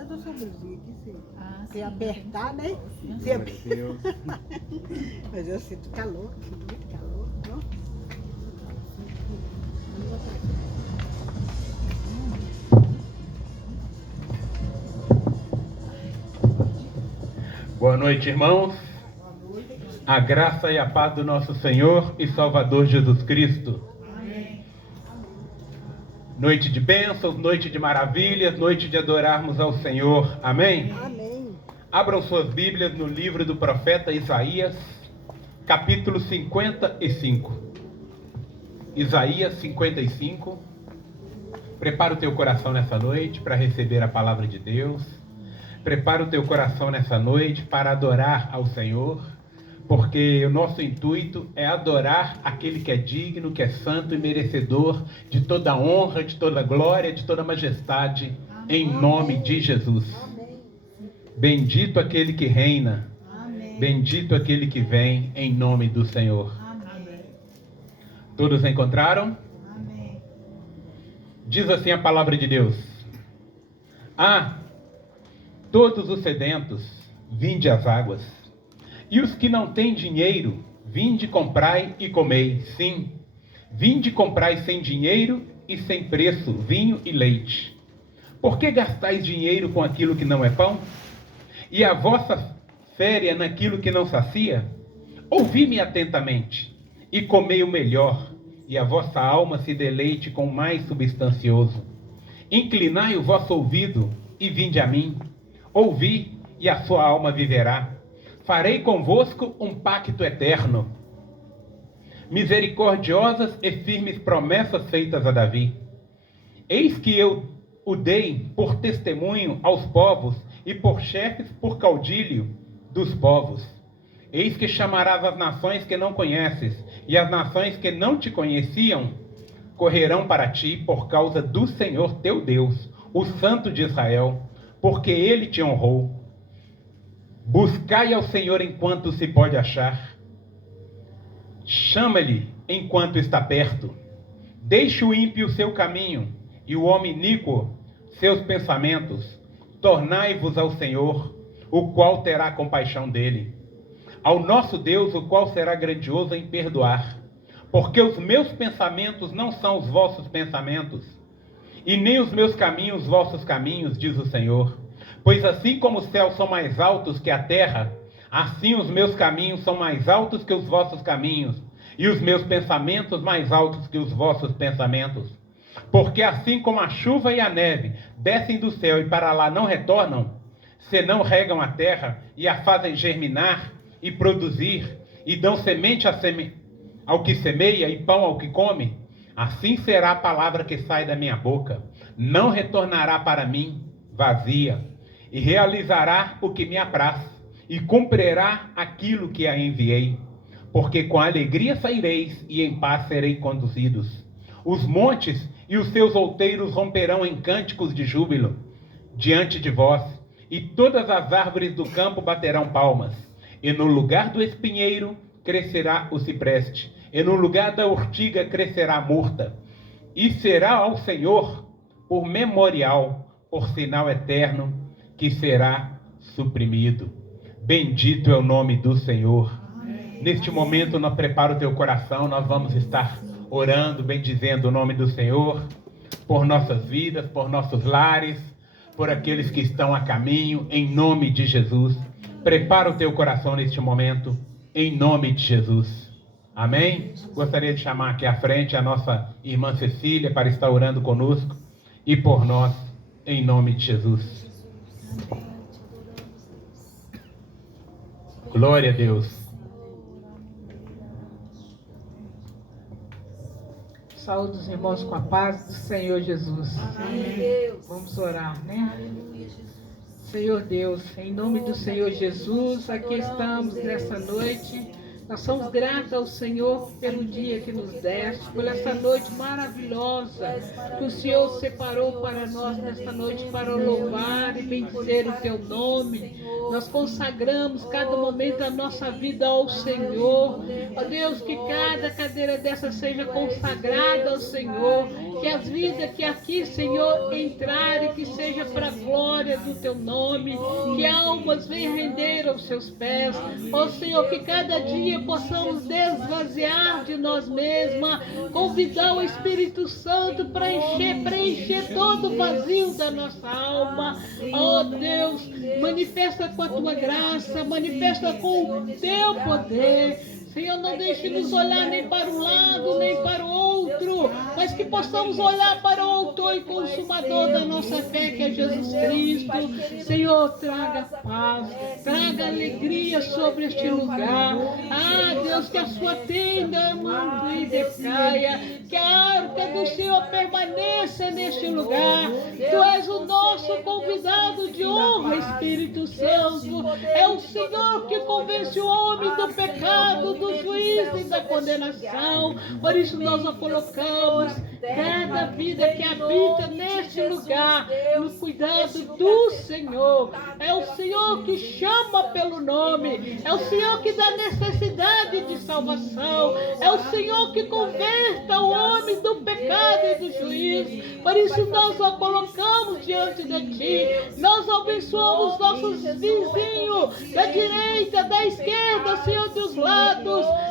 até da sua blusinha aqui, sim. Se sim, apertar, né? Se apertar. Mas eu sinto calor, sinto muito calor. Ó. Boa noite, irmãos. A graça e a paz do nosso Senhor e Salvador Jesus Cristo. Amém. Noite de bênçãos, noite de maravilhas, noite de adorarmos ao Senhor. Amém? Amém. Abram suas Bíblias no livro do profeta Isaías, capítulo 55. Isaías 55. Prepara o teu coração nessa noite para receber a palavra de Deus. Prepara o teu coração nessa noite para adorar ao Senhor, porque o nosso intuito é adorar aquele que é digno, que é santo e merecedor de toda honra, de toda glória, de toda majestade, em nome de Jesus. Amém. Bendito aquele que reina, Amém. bendito aquele que vem, em nome do Senhor. Amém. Todos encontraram? Amém. Diz assim a palavra de Deus: todos os sedentos, vinde às águas. E os que não têm dinheiro, vinde comprai e comei. Sim, vinde comprai sem dinheiro e sem preço vinho e leite. Por que gastais dinheiro com aquilo que não é pão? E a vossa féria naquilo que não sacia? Ouvi-me atentamente, e comei o melhor, e a vossa alma se deleite com o mais substancioso. Inclinai o vosso ouvido, e vinde a mim. Ouvi, e a sua alma viverá. Farei convosco um pacto eterno. Misericordiosas e firmes promessas feitas a Davi. Eis que eu o dei por testemunho aos povos e por chefes por caudilho dos povos. Eis que chamarás as nações que não conheces, e as nações que não te conheciam correrão para ti por causa do Senhor teu Deus, o Santo de Israel, porque ele te honrou. Buscai ao Senhor enquanto se pode achar. Chama-lhe enquanto está perto. Deixe o ímpio seu caminho, e o homem iníquo seus pensamentos. Tornai-vos ao Senhor, o qual terá compaixão dele. Ao nosso Deus, o qual será grandioso em perdoar. Porque os meus pensamentos não são os vossos pensamentos, e nem os meus caminhos vossos caminhos, diz o Senhor. Pois assim como os céus são mais altos que a terra, assim os meus caminhos são mais altos que os vossos caminhos, e os meus pensamentos mais altos que os vossos pensamentos. Porque assim como a chuva e a neve descem do céu e para lá não retornam, senão regam a terra e a fazem germinar e produzir, e dão semente ao que semeia e pão ao que come, assim será a palavra que sai da minha boca. Não retornará para mim vazia, e realizará o que me apraz, e cumprirá aquilo que a enviei. Porque com alegria saireis, e em paz sereis conduzidos. Os montes e os seus outeiros romperão em cânticos de júbilo diante de vós, e todas as árvores do campo baterão palmas. E no lugar do espinheiro crescerá o cipreste, e no lugar da urtiga crescerá a murta. E será ao Senhor por memorial, por sinal eterno, que será suprimido. Bendito é o nome do Senhor. Amém. Neste momento, prepara o teu coração, nós vamos estar orando, bendizendo o nome do Senhor, por nossas vidas, por nossos lares, por aqueles que estão a caminho, em nome de Jesus. Prepara o teu coração neste momento, em nome de Jesus. Amém? Gostaria de chamar aqui à frente a nossa irmã Cecília para estar orando conosco e por nós, em nome de Jesus. Glória a Deus. Saúde os irmãos com a paz do Senhor Jesus. Amém. Vamos orar, né? Senhor Deus, em nome do Senhor Jesus, aqui estamos nessa noite. Nós somos gratos ao Senhor pelo dia que nos deste, por essa noite maravilhosa que o Senhor separou para nós nesta noite para louvar e bendizer o Teu nome. Nós consagramos cada momento da nossa vida ao Senhor. Ó Deus, que cada cadeira dessa seja consagrada ao Senhor, que as vidas que aqui, Senhor, entrarem, que seja para a glória do Teu nome, que almas venham render aos Seus pés. Ó Senhor, que cada dia possamos desvaziar de nós mesmas, convidar o Espírito Santo para preencher todo o vazio da nossa alma. Ó Deus, manifesta com a Tua graça, manifesta com o Teu poder. Senhor, não deixe-nos olhar nem para um lado, nem para o outro, mas que possamos olhar para o autor e consumador da nossa fé, que é Jesus Cristo. Senhor, traga paz, traga alegria sobre este lugar. Ah, Deus, que a sua tenda mande decaia, que a arca do Senhor permaneça neste lugar. Tu és o nosso convidado de honra, Espírito Santo. É o Senhor que convence o homem do pecado, do juízo e da condenação. Por isso nós a colocamos, cada vida que habita neste lugar, no cuidado do Senhor. É o Senhor que chama pelo nome, é o Senhor que dá necessidade de salvação, é o Senhor que converta o homem do pecado e do juízo. Por isso nós a colocamos diante de Ti, nós abençoamos nossos vizinhos da direita, da esquerda, Senhor, dos lados.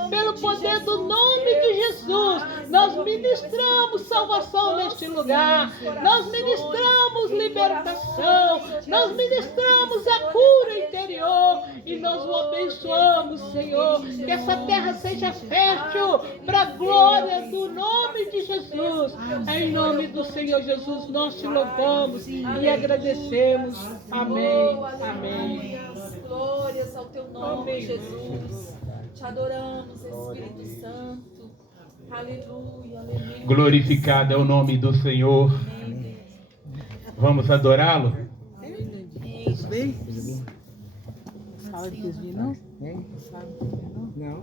Pelo poder do nome de Jesus, nós ministramos salvação neste lugar, nós ministramos libertação, nós ministramos a cura interior e nós o abençoamos, Senhor, que essa terra seja fértil para a glória do nome de Jesus. Em nome do Senhor Jesus, nós te louvamos e agradecemos. Amém. Amém. Glórias ao teu nome, Jesus. Te adoramos, Espírito Santo. Aleluia, aleluia. Glorificado é o nome do Senhor. Vamos adorá-lo? Bem? Fala de desvio, não? Não.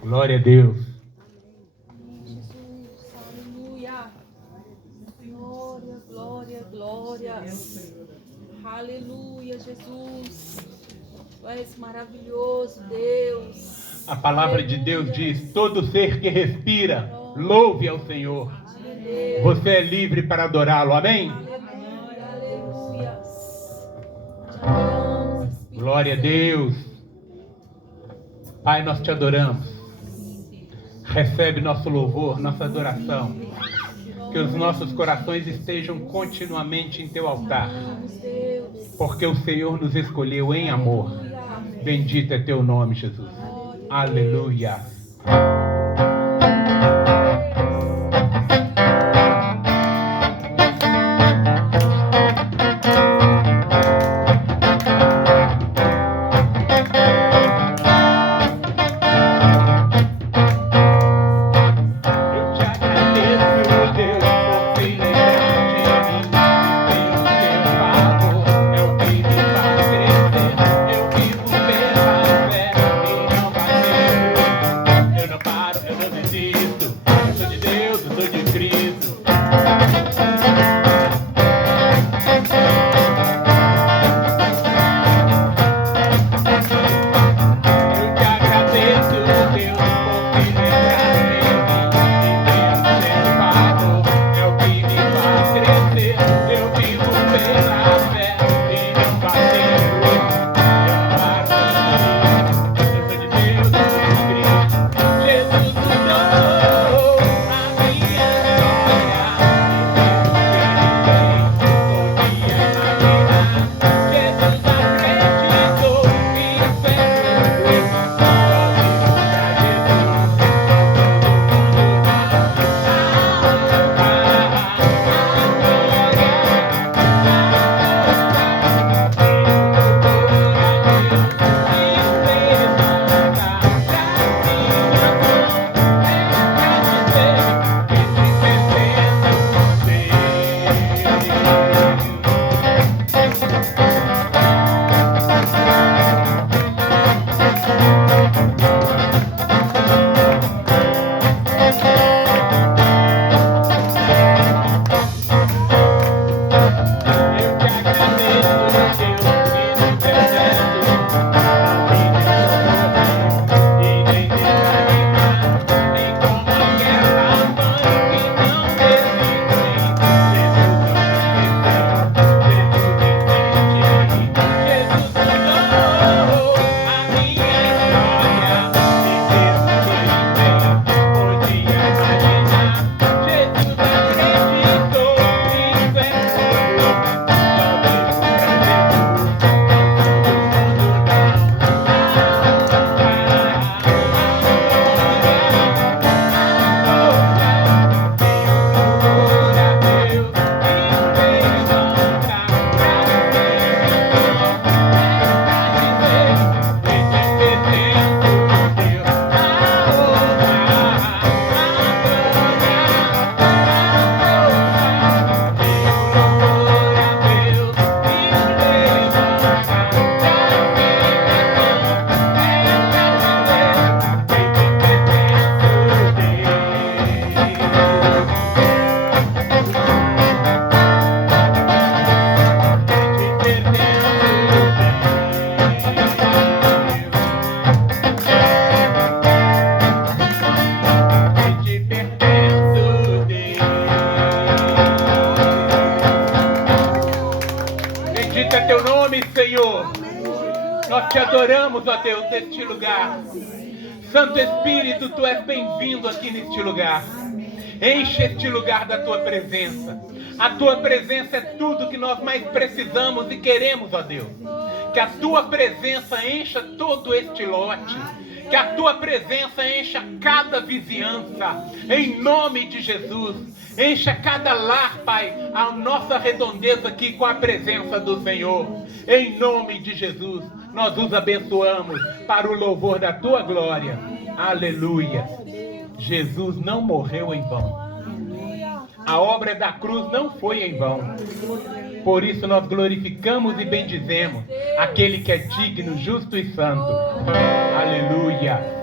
Glória a Deus. Jesus, aleluia. Glória, glória, glória. Aleluia, Jesus. Tu és maravilhoso, Deus. A palavra de Deus diz: todo ser que respira, louve ao Senhor. Você é livre para adorá-lo, amém? Aleluia, aleluia. Te adoramos, Espírito Glória a Deus. Pai, nós te adoramos. Recebe nosso louvor, nossa adoração. Que os nossos corações estejam continuamente em teu altar. Porque o Senhor nos escolheu em amor. Bendito é teu nome, Jesus. Aleluia. Nós te adoramos, ó Deus, neste lugar. Santo Espírito, tu és bem-vindo aqui neste lugar. Enche este lugar da tua presença. A tua presença é tudo que nós mais precisamos e queremos, ó Deus. Que a tua presença encha todo este lote. Que a tua presença encha cada vizinhança. Em nome de Jesus. Encha cada lar, Pai, a nossa redondeza aqui com a presença do Senhor. Em nome de Jesus, nós os abençoamos para o louvor da tua glória. Aleluia. Jesus não morreu em vão. A obra da cruz não foi em vão. Por isso nós glorificamos e bendizemos aquele que é digno, justo e santo. Aleluia.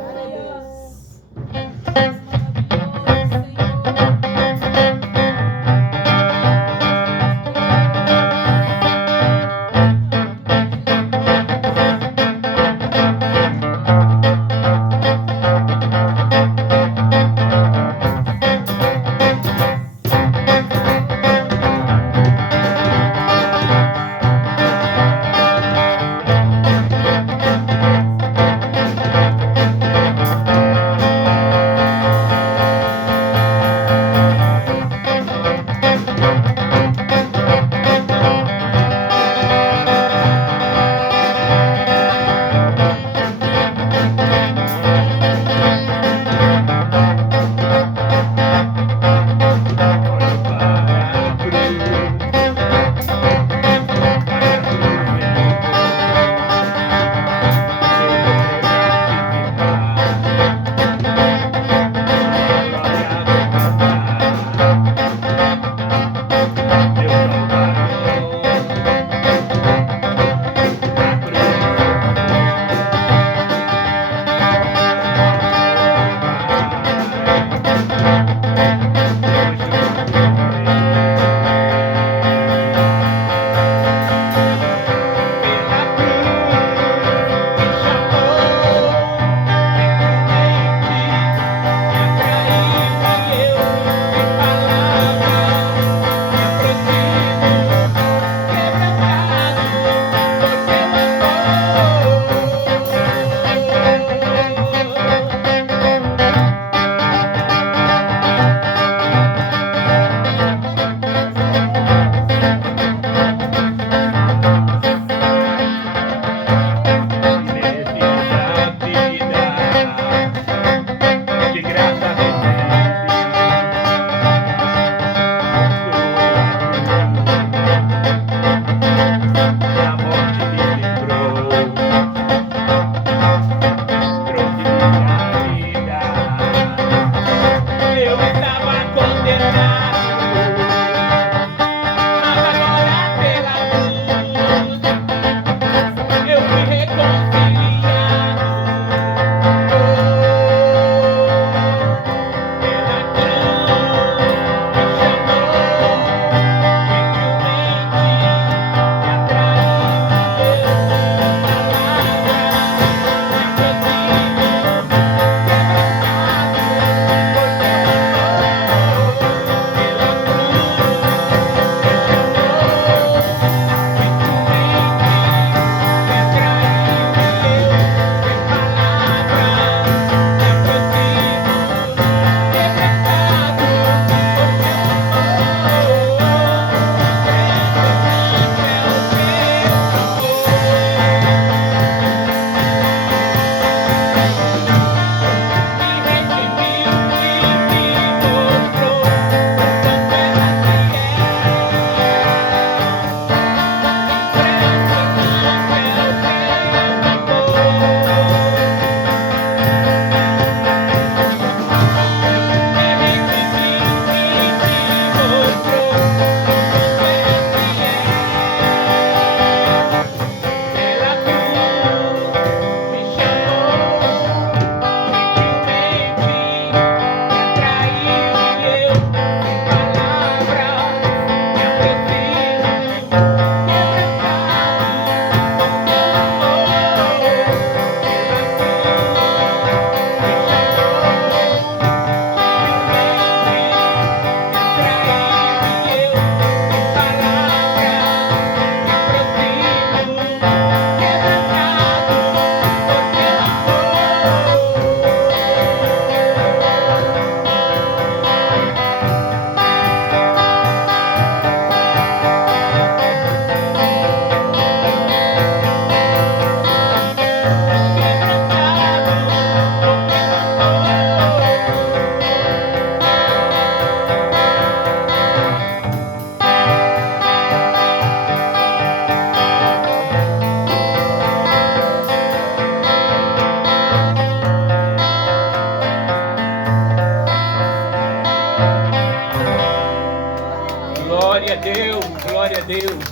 Glória a Deus, glória a Deus.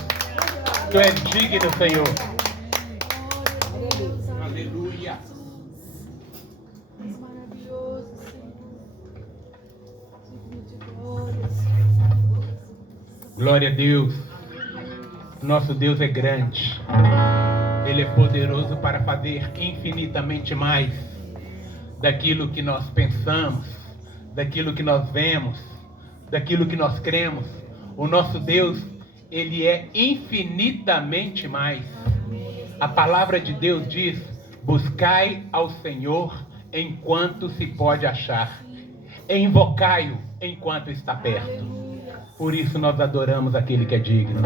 Tu és digno, Senhor. Glória a Deus. Aleluia. És maravilhoso, Senhor. Digno de glória, Senhor. Glória a Deus. Nosso Deus é grande. Ele é poderoso para fazer infinitamente mais daquilo que nós pensamos, daquilo que nós vemos, daquilo que nós cremos. O nosso Deus, Ele é infinitamente mais. A palavra de Deus diz: buscai ao Senhor enquanto se pode achar. Invocai-o enquanto está perto. Por isso nós adoramos aquele que é digno.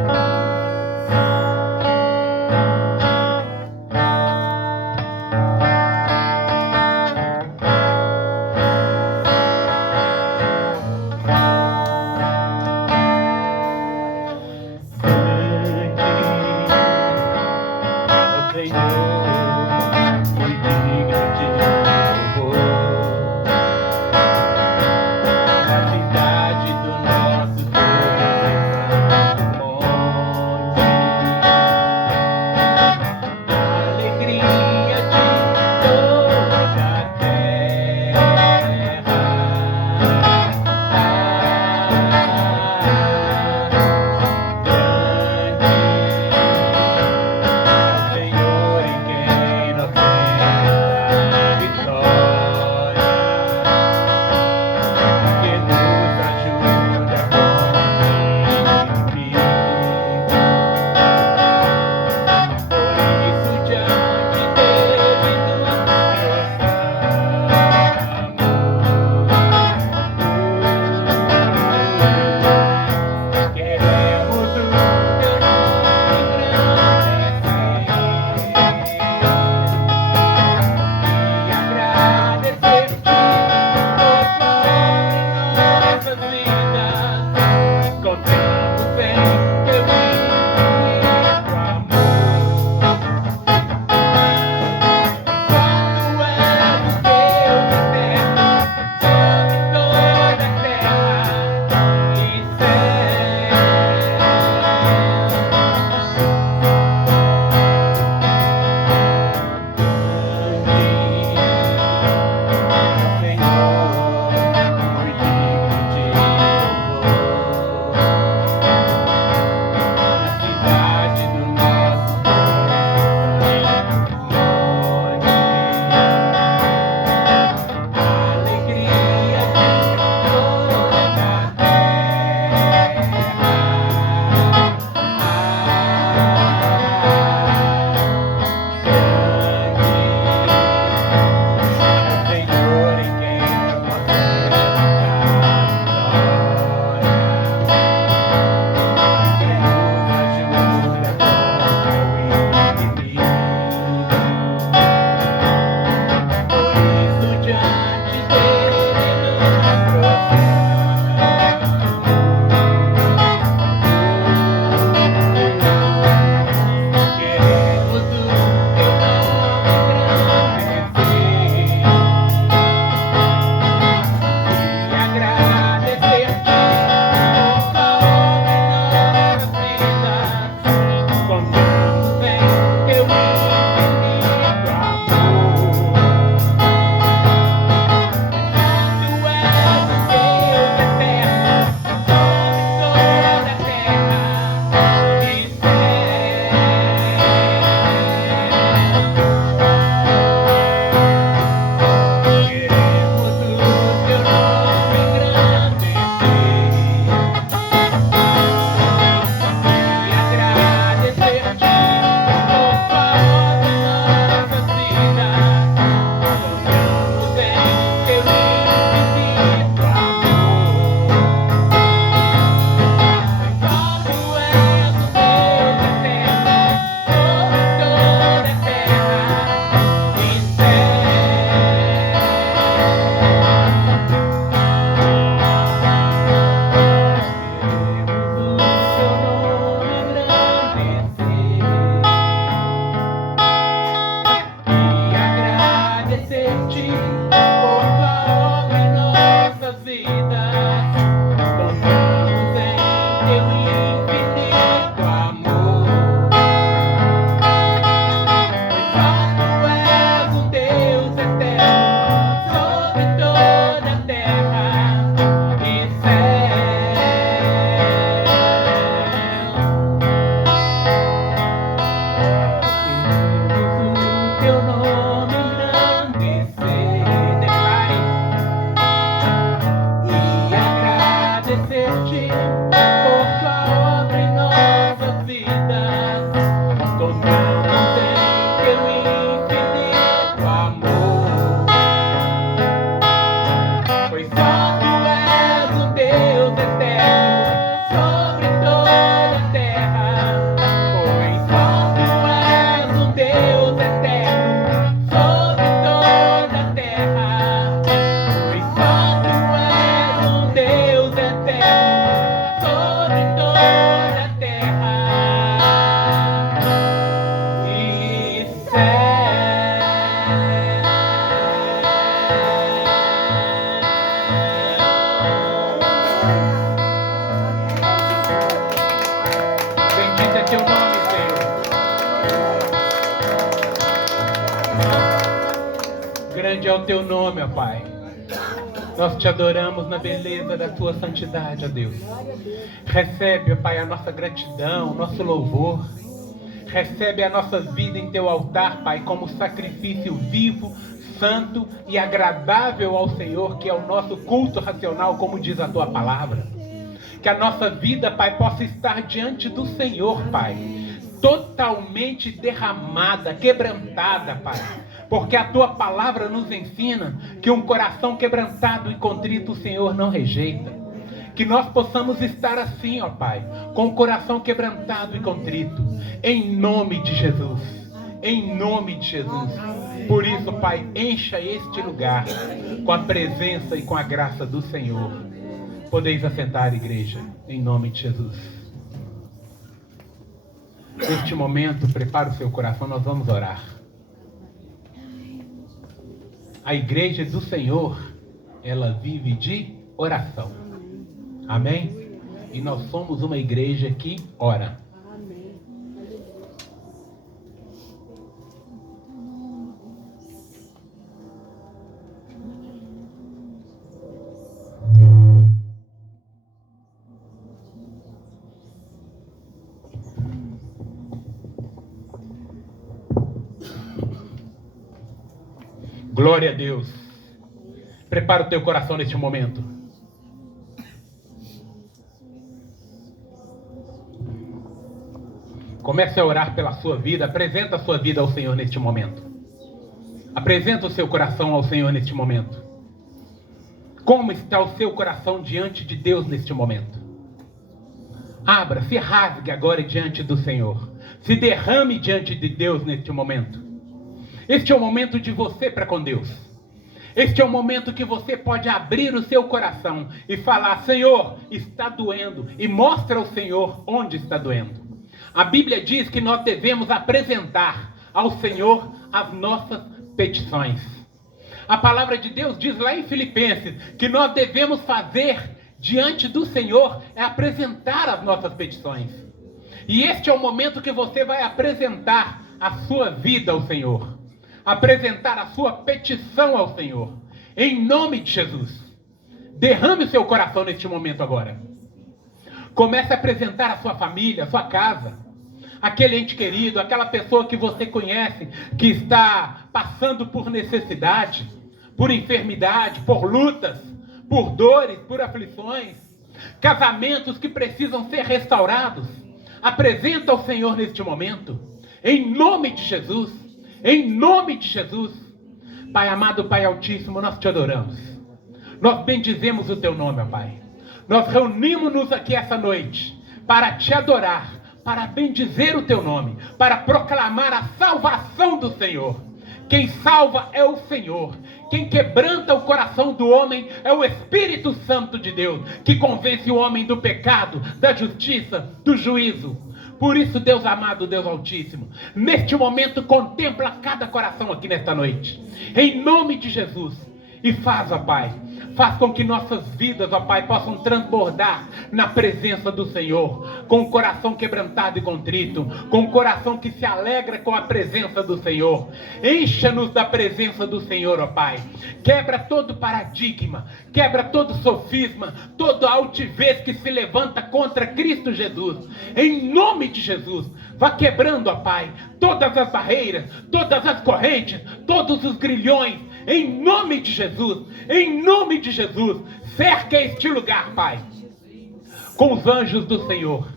é o teu nome, ó Pai. Nós te adoramos na beleza da tua santidade, ó Deus. Recebe, ó Pai, a nossa gratidão, o nosso louvor. Recebe a nossa vida em teu altar, Pai, como sacrifício vivo, santo e agradável ao Senhor, que é o nosso culto racional, como diz a tua palavra. Que a nossa vida, Pai, possa estar diante do Senhor, Pai, totalmente derramada, quebrantada, Pai. Porque a tua palavra nos ensina que um coração quebrantado e contrito o Senhor não rejeita. Que nós possamos estar assim, ó Pai, com o coração quebrantado e contrito, em nome de Jesus. Em nome de Jesus. Por isso, Pai, encha este lugar com a presença e com a graça do Senhor. Podeis assentar, igreja, em nome de Jesus. Neste momento, prepara o seu coração, nós vamos orar. A igreja do Senhor, ela vive de oração. Amém? E nós somos uma igreja que ora. Glória a Deus. Prepara o teu coração neste momento. Comece a orar pela sua vida. Apresenta a sua vida ao Senhor neste momento. Apresenta o seu coração ao Senhor neste momento. Como está o seu coração diante de Deus neste momento? Abra, se rasgue agora diante do Senhor. Se derrame diante de Deus neste momento. Este é o momento de você para com Deus. Este é o momento que você pode abrir o seu coração e falar: Senhor, está doendo. E mostra ao Senhor onde está doendo. A Bíblia diz que nós devemos apresentar ao Senhor as nossas petições. A palavra de Deus diz lá em Filipenses que nós devemos fazer diante do Senhor é apresentar as nossas petições. E este é o momento que você vai apresentar a sua vida ao Senhor. Apresentar a sua petição ao Senhor. Em nome de Jesus. Derrame o seu coração neste momento agora. Comece a apresentar a sua família, a sua casa. Aquele ente querido, aquela pessoa que você conhece, que está passando por necessidade, por enfermidade, por lutas, por dores, por aflições. Casamentos que precisam ser restaurados. Apresenta ao Senhor neste momento. Em nome de Jesus. Em nome de Jesus. Pai amado, Pai altíssimo, nós te adoramos. Nós bendizemos o teu nome, ó Pai. Nós reunimos-nos aqui essa noite para te adorar, para bendizer o teu nome, para proclamar a salvação do Senhor. Quem salva é o Senhor. Quem quebranta o coração do homem é o Espírito Santo de Deus, que convence o homem do pecado, da justiça, do juízo. Por isso, Deus amado, Deus altíssimo, neste momento contempla cada coração aqui nesta noite. Em nome de Jesus. E faz, ó Pai, faz com que nossas vidas, ó Pai, possam transbordar na presença do Senhor, com o coração quebrantado e contrito, com o coração que se alegra com a presença do Senhor. Encha-nos da presença do Senhor, ó Pai. Quebra todo paradigma, quebra todo sofisma, toda altivez que se levanta contra Cristo Jesus. Em nome de Jesus, vá quebrando, ó Pai, todas as barreiras, todas as correntes, todos os grilhões. Em nome de Jesus, em nome de Jesus, cerca este lugar, Pai, com os anjos do Senhor.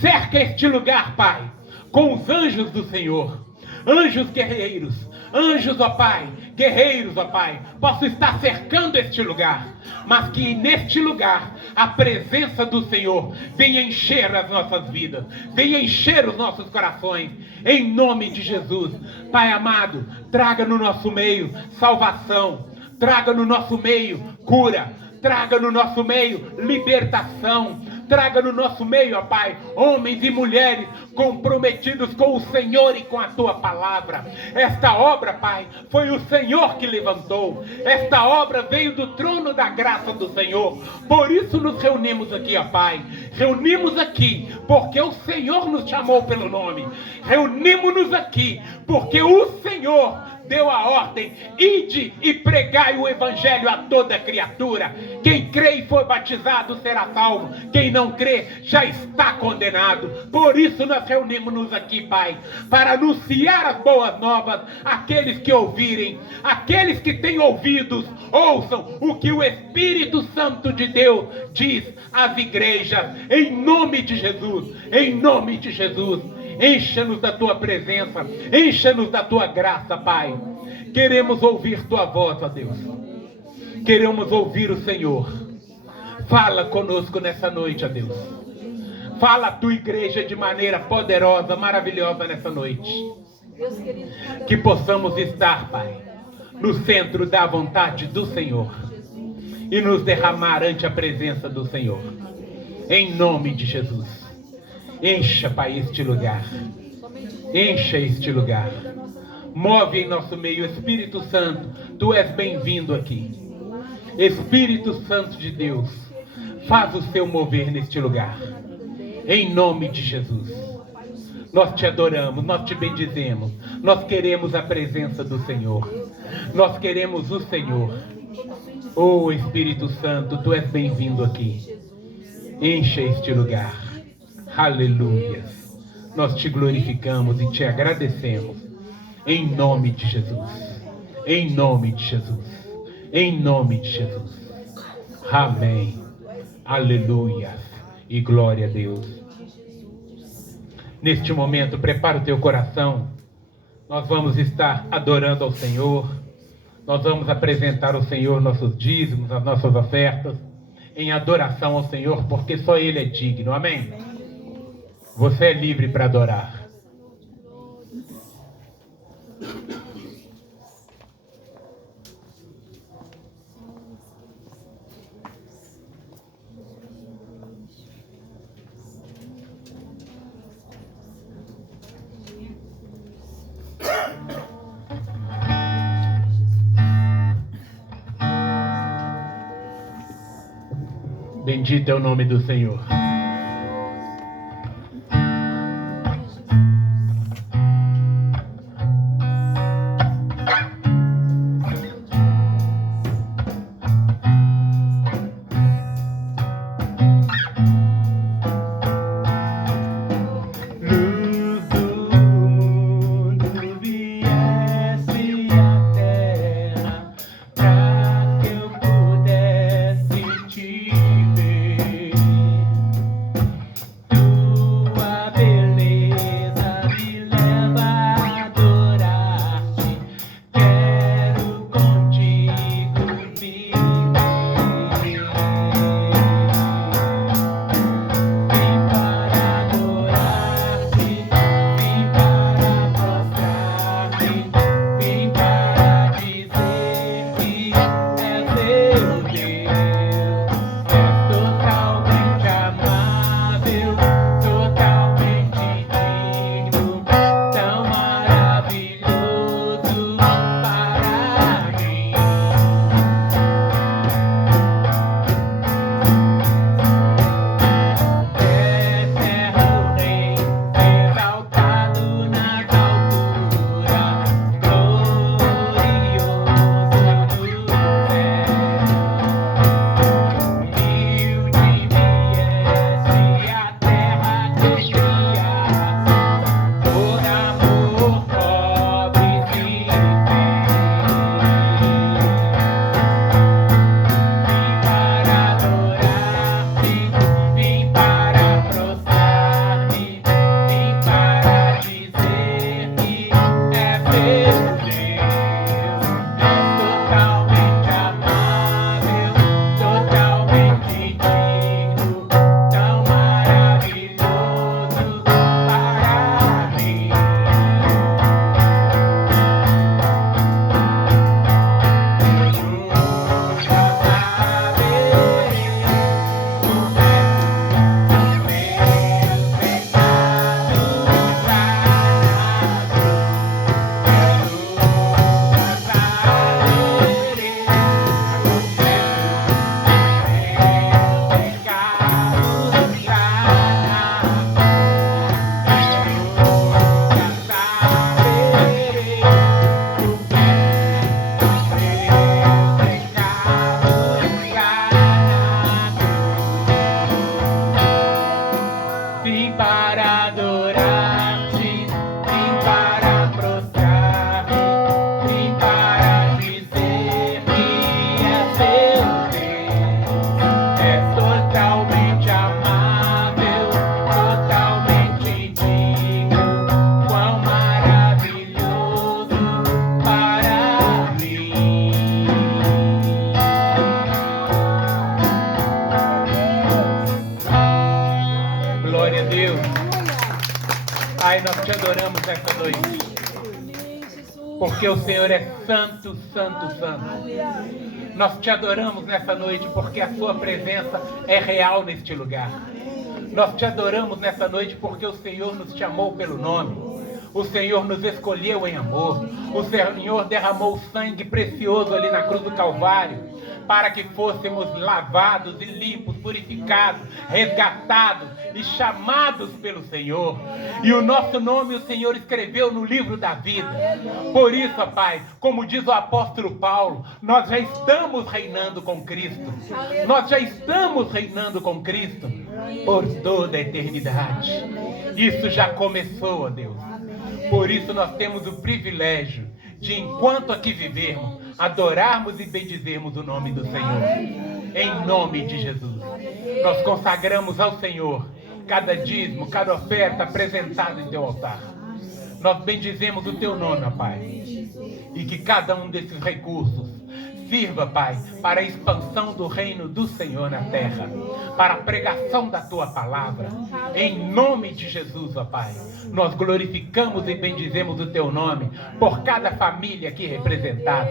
Cerca este lugar, Pai, com os anjos do Senhor. Anjos guerreiros, anjos, ó Pai, guerreiros, ó Pai, possam estar cercando este lugar, mas que neste lugar a presença do Senhor venha encher as nossas vidas, venha encher os nossos corações, em nome de Jesus. Pai amado, traga no nosso meio salvação, traga no nosso meio cura, traga no nosso meio libertação, traga no nosso meio, ó Pai, homens e mulheres comprometidos com o Senhor e com a Tua palavra. Esta obra, Pai, foi o Senhor que levantou. Esta obra veio do trono da graça do Senhor. Por isso nos reunimos aqui, ó Pai. Reunimos aqui porque o Senhor nos chamou pelo nome. Reunimos-nos aqui porque o Senhor deu a ordem: ide e pregai o evangelho a toda criatura. Quem crê e for batizado será salvo. Quem não crê já está condenado. Por isso nós reunimos-nos aqui, Pai, para anunciar as boas novas àqueles que ouvirem. Aqueles que têm ouvidos, ouçam o que o Espírito Santo de Deus diz às igrejas. Em nome de Jesus, em nome de Jesus. Encha-nos da tua presença, encha-nos da tua graça, Pai. Queremos ouvir tua voz, ó Deus. Queremos ouvir o Senhor. Fala conosco nessa noite, ó Deus. Fala a tua igreja de maneira poderosa, maravilhosa nessa noite. Que possamos estar, Pai, no centro da vontade do Senhor e nos derramar ante a presença do Senhor. Em nome de Jesus. Encha, Pai, este lugar. Encha este lugar. Move em nosso meio, Espírito Santo. Tu és bem-vindo aqui. Espírito Santo de Deus, faz o seu mover neste lugar. Em nome de Jesus. Nós te adoramos, nós te bendizemos. Nós queremos a presença do Senhor. Nós queremos o Senhor. Oh, Espírito Santo, tu és bem-vindo aqui. Encha este lugar. Aleluia. Nós te glorificamos e te agradecemos. Em nome de Jesus. Em nome de Jesus. Em nome de Jesus. Amém. Aleluia. E glória a Deus. Neste momento, prepara o teu coração. Nós vamos estar adorando ao Senhor. Nós vamos apresentar ao Senhor nossos dízimos, as nossas ofertas, em adoração ao Senhor, porque só Ele é digno. Amém? Você é livre para adorar. Bendito é o nome do Senhor. Ai, nós te adoramos nessa noite. Amém, Jesus. Porque o Senhor é santo, santo, santo. Nós te adoramos nessa noite porque a sua presença é real neste lugar. Nós te adoramos nessa noite porque o Senhor nos chamou pelo nome. O Senhor nos escolheu em amor. O Senhor derramou sangue precioso ali na cruz do Calvário para que fôssemos lavados e limpos, purificados, resgatados e chamados pelo Senhor. E o nosso nome o Senhor escreveu no livro da vida. Por isso, ó Pai, como diz o apóstolo Paulo, nós já estamos reinando com Cristo. Nós já estamos reinando com Cristo por toda a eternidade. Isso já começou, ó Deus. Por isso nós temos o privilégio de, enquanto aqui vivermos, adorarmos e bendizermos o nome do Senhor. Em nome de Jesus. Nós consagramos ao Senhor cada dízimo, cada oferta apresentada em teu altar. Nós bendizemos o teu nome, ó Pai. E que cada um desses recursos sirva, Pai, para a expansão do reino do Senhor na terra, para a pregação da Tua palavra. Em nome de Jesus, ó Pai, nós glorificamos e bendizemos o Teu nome por cada família aqui representada.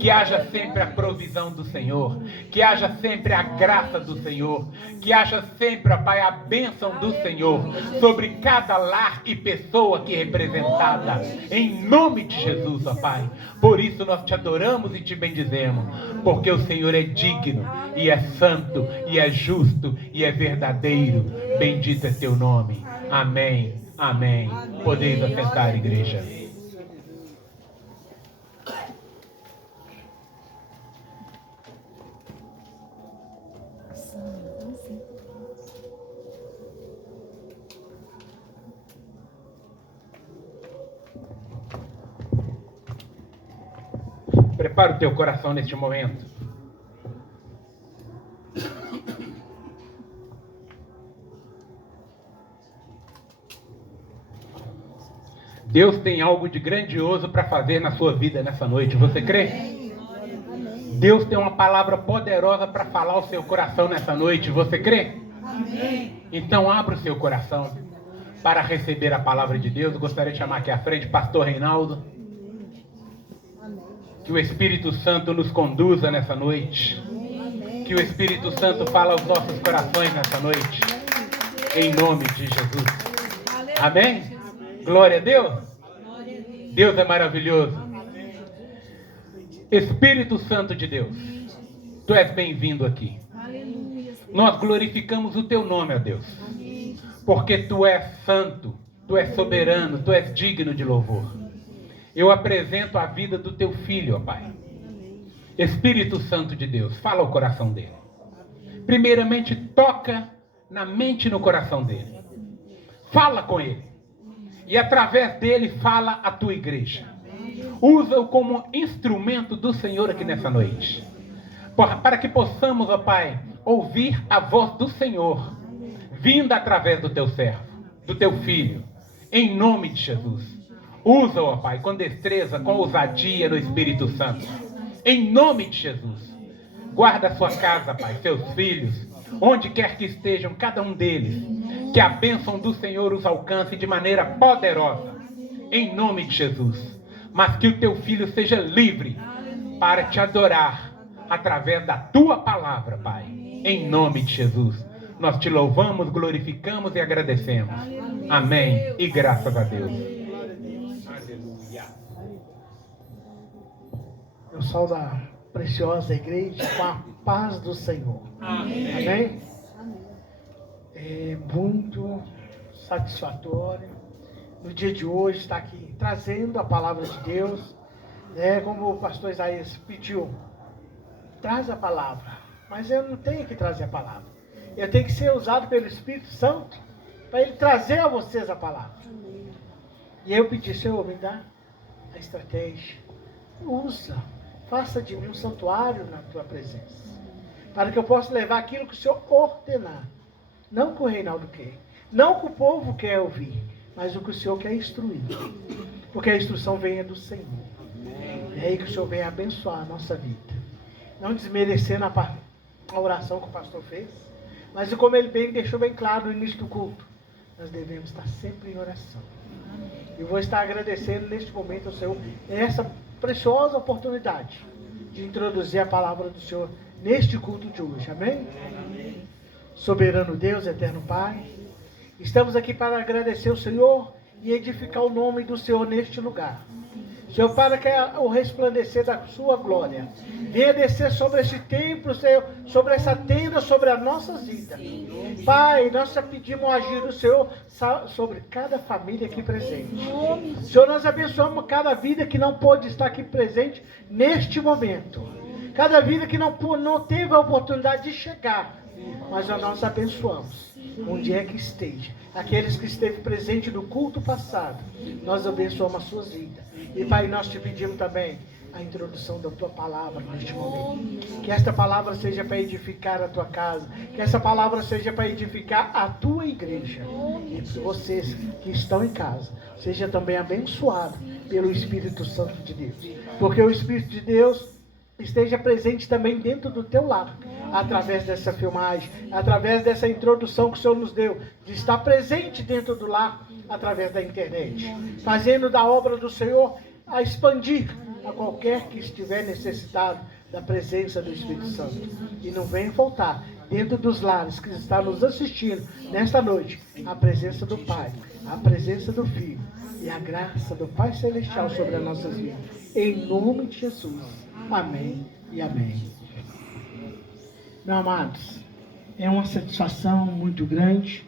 Que haja sempre a provisão do Senhor, que haja sempre a graça do Senhor, que haja sempre, ó Pai, a bênção do Senhor sobre cada lar e pessoa aqui representada. Em nome de Jesus, ó Pai. Por isso nós te adoramos e te bendizemos. Porque o Senhor é digno, e é santo, e é justo, e é verdadeiro. Bendito é teu nome. Amém, amém. Podeis assentar, igreja. Prepara o teu coração neste momento. Deus tem algo de grandioso para fazer na sua vida nessa noite. Você crê? Deus tem uma palavra poderosa para falar ao seu coração nessa noite. Você crê? Então abra o seu coração para receber a palavra de Deus. Eu gostaria de chamar aqui à frente pastor Reinaldo. Que o Espírito Santo nos conduza nessa noite. Que o Espírito Santo fale aos nossos corações nessa noite. Em nome de Jesus. Amém? Glória a Deus. Deus é maravilhoso. Espírito Santo de Deus, Tu és bem-vindo aqui. Nós glorificamos o Teu nome, ó Deus. Porque Tu és santo, Tu és soberano, Tu és digno de louvor. Eu apresento a vida do Teu filho, ó Pai. Espírito Santo de Deus, fala ao coração dele. Primeiramente, toca na mente e no coração dele. Fala com ele. E através dele, fala a Tua igreja. Usa-o como instrumento do Senhor aqui nessa noite. Para que possamos, ó Pai, ouvir a voz do Senhor, vinda através do Teu servo, do Teu filho. Em nome de Jesus. Usa-o, ó Pai, com destreza, com ousadia no Espírito Santo. Em nome de Jesus. Guarda a sua casa, Pai, seus filhos, onde quer que estejam, cada um deles. Que a bênção do Senhor os alcance de maneira poderosa. Em nome de Jesus. Mas que o Teu filho seja livre para Te adorar através da Tua palavra, Pai. Em nome de Jesus. Nós Te louvamos, glorificamos e agradecemos. Amém. E graças a Deus. Eu saúdo a preciosa igreja com a paz do Senhor. Amém? É muito satisfatório no dia de hoje estar aqui trazendo a palavra de Deus, né? Como o pastor Isaías pediu, traz a palavra, mas eu não tenho que trazer a palavra, eu tenho que ser usado pelo Espírito Santo para ele trazer a vocês a palavra. E eu pedi, Senhor, me dá a estratégia, usa. Faça de mim um santuário na Tua presença, para que eu possa levar aquilo que o Senhor ordenar. Não que o Reinaldo quer, não que o povo quer ouvir, mas o que o Senhor quer instruir. Porque a instrução vem do Senhor. É aí que o Senhor vem abençoar a nossa vida. Não desmerecendo a oração que o pastor fez, mas como ele bem deixou bem claro no início do culto, nós devemos estar sempre em oração. E vou estar agradecendo neste momento ao Senhor essa preciosa oportunidade de introduzir a palavra do Senhor neste culto de hoje. Amém? Soberano Deus, eterno Pai, estamos aqui para agradecer ao Senhor e edificar o nome do Senhor neste lugar. Senhor, para que o resplandecer da sua glória venha descer sobre este templo, Senhor, sobre essa tenda, sobre as nossas vidas. Pai, nós te pedimos o agir do Senhor sobre cada família aqui presente. Senhor, nós abençoamos cada vida que não pôde estar aqui presente neste momento. Cada vida que não teve a oportunidade de chegar. Mas nós abençoamos, onde é que esteja. Aqueles que esteve presente no culto passado, nós abençoamos as suas vidas. E Pai, nós te pedimos também a introdução da tua palavra neste momento. Que esta palavra seja para edificar a tua casa. Que essa palavra seja para edificar a tua igreja. E vocês que estão em casa, seja também abençoado pelo Espírito Santo de Deus. Porque o Espírito de Deus esteja presente também dentro do teu lar, através dessa filmagem, através dessa introdução que o Senhor nos deu, de estar presente dentro do lar, através da internet, fazendo da obra do Senhor a expandir a qualquer que estiver necessitado da presença do Espírito Santo. E não venha faltar, dentro dos lares que está nos assistindo nesta noite, a presença do Pai, a presença do Filho e a graça do Pai Celestial sobre as nossas vidas. Em nome de Jesus. Amém e amém. Meus amados, é uma satisfação muito grande,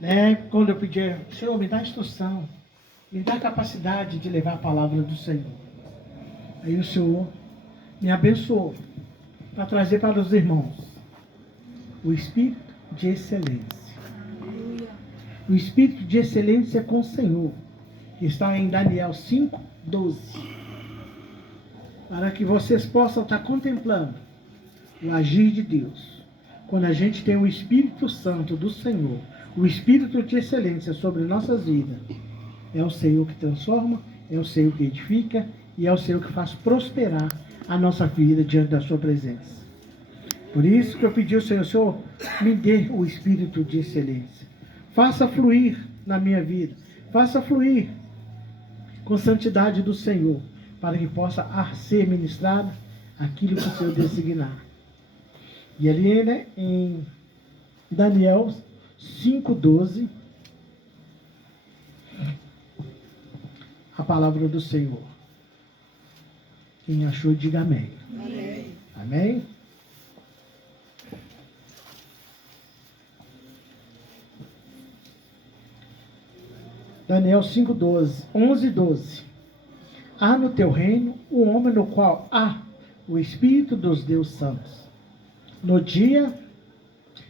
né? Quando eu pedi, Senhor, me dá instrução, me dá capacidade de levar a palavra do Senhor. Aí o Senhor me abençoou para trazer para os irmãos o Espírito de excelência. O Espírito de excelência com o Senhor, que está em Daniel 5:12. Para que vocês possam estar contemplando o agir de Deus. Quando a gente tem o Espírito Santo do Senhor, o Espírito de excelência sobre nossas vidas, é o Senhor que transforma, é o Senhor que edifica e é o Senhor que faz prosperar a nossa vida diante da sua presença. Por isso que eu pedi ao Senhor, Senhor, me dê o Espírito de excelência. Faça fluir na minha vida, faça fluir com santidade do Senhor, para que possa ser ministrado aquilo que o Senhor designar. E ali, né, em Daniel 5:12, a palavra do Senhor. Quem achou, diga amém. Amém. Amém? Daniel 5:12, 11:12. Há no teu reino um homem no qual há o Espírito dos Deus Santos. No dia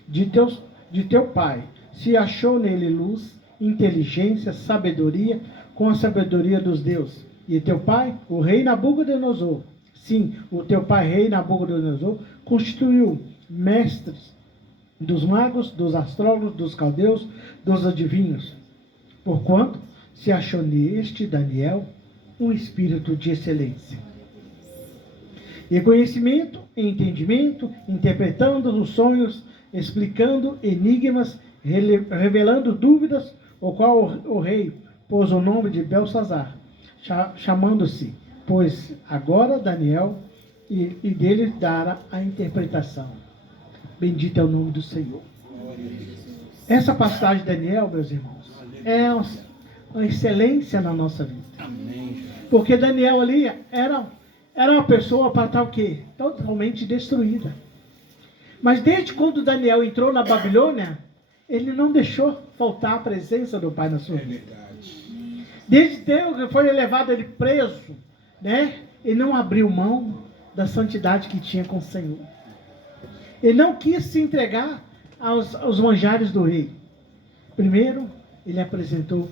de teu pai se achou nele luz, inteligência, sabedoria, com a sabedoria dos deuses. E teu pai, o rei Nabucodonosor, sim, o teu pai, rei Nabucodonosor, constituiu mestres dos magos, dos astrólogos, dos caldeus, dos adivinhos. Porquanto se achou neste Daniel um espírito de excelência. E conhecimento e entendimento, interpretando os sonhos, explicando enigmas, revelando dúvidas, o qual o rei pôs o nome de Belsazar, chamando-se, pois agora Daniel, e dele dará a interpretação. Bendito é o nome do Senhor. Essa passagem de Daniel, meus irmãos, é uma excelência na nossa vida. Porque Daniel ali era uma pessoa para estar o quê? Totalmente destruída. Mas desde quando Daniel entrou na Babilônia, ele não deixou faltar a presença do Pai na sua vida. Desde que foi levado ele preso, né? Ele não abriu mão da santidade que tinha com o Senhor. Ele não quis se entregar aos manjares do rei. Primeiro, ele apresentou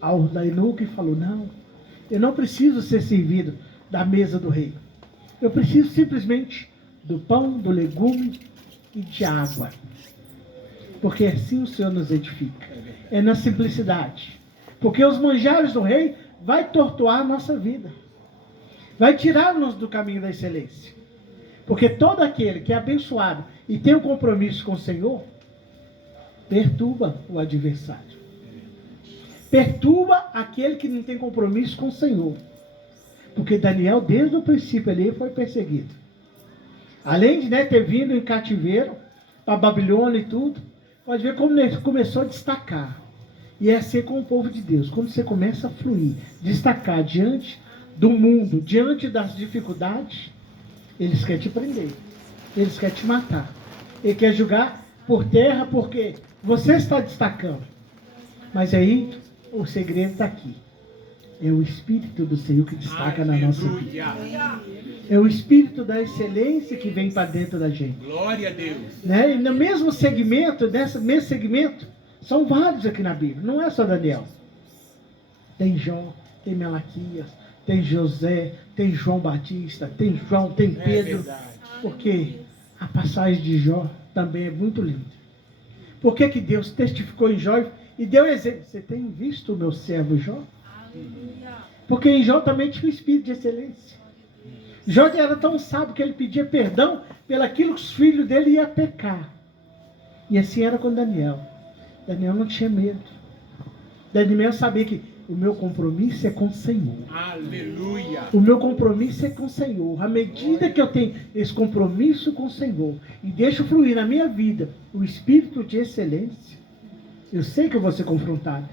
ao eunuco e falou: não, eu não preciso ser servido da mesa do rei. Eu preciso simplesmente do pão, do legume e de água. Porque assim o Senhor nos edifica. É na simplicidade. Porque os manjares do rei vai tortuar a nossa vida. Vai tirar-nos do caminho da excelência. Porque todo aquele que é abençoado e tem um compromisso com o Senhor, perturba o adversário. perturba aquele que não tem compromisso com o Senhor. Porque Daniel, desde o princípio ali, foi perseguido. Além de ter vindo em cativeiro, para Babilônia e tudo, pode ver como ele começou a destacar. E é ser com o povo de Deus. Quando você começa a fluir, destacar diante do mundo, diante das dificuldades, eles querem te prender. Eles querem te matar. Ele quer julgar por terra porque você está destacando. Mas aí, o segredo está aqui. É o Espírito do Senhor que destaca na nossa vida. É o Espírito da excelência que vem para dentro da gente. Glória a Deus. Né? E no mesmo segmento, mesmo segmento, são vários aqui na Bíblia. Não é só Daniel. Tem Jó, tem Malaquias, tem José, tem João Batista, tem João, tem Pedro. Porque a passagem de Jó também é muito linda. Por que Deus testificou em Jó e deu exemplo? Você tem visto o meu servo Jó? Porque em Jó também tinha o espírito de excelência. Jó era tão sábio que ele pedia perdão pelaquilo que os filhos dele iam pecar. E assim era com Daniel. Daniel não tinha medo. Daniel sabia que o meu compromisso é com o Senhor. Aleluia. O meu compromisso é com o Senhor. À medida que eu tenho esse compromisso com o Senhor e deixo fluir na minha vida o espírito de excelência, eu sei que eu vou ser confrontado,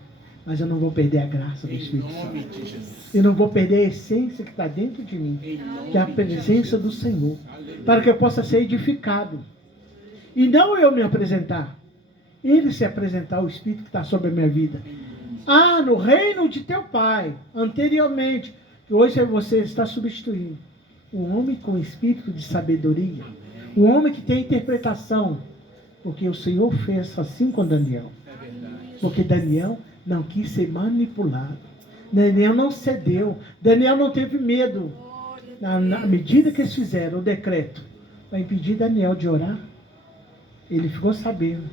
mas eu não vou perder a graça do Espírito Santo. Eu não vou perder a essência que está dentro de mim, que é a presença do Senhor, para que eu possa ser edificado. E não eu me apresentar, Ele se apresentar, o Espírito que está sobre a minha vida. No reino de teu Pai, anteriormente, hoje você está substituindo o homem com espírito de sabedoria, o homem que tem interpretação, porque o Senhor fez assim com Daniel. Porque Daniel não quis ser manipulado. Daniel não cedeu. Daniel não teve medo. Na medida que eles fizeram o decreto para impedir Daniel de orar, ele ficou sabendo.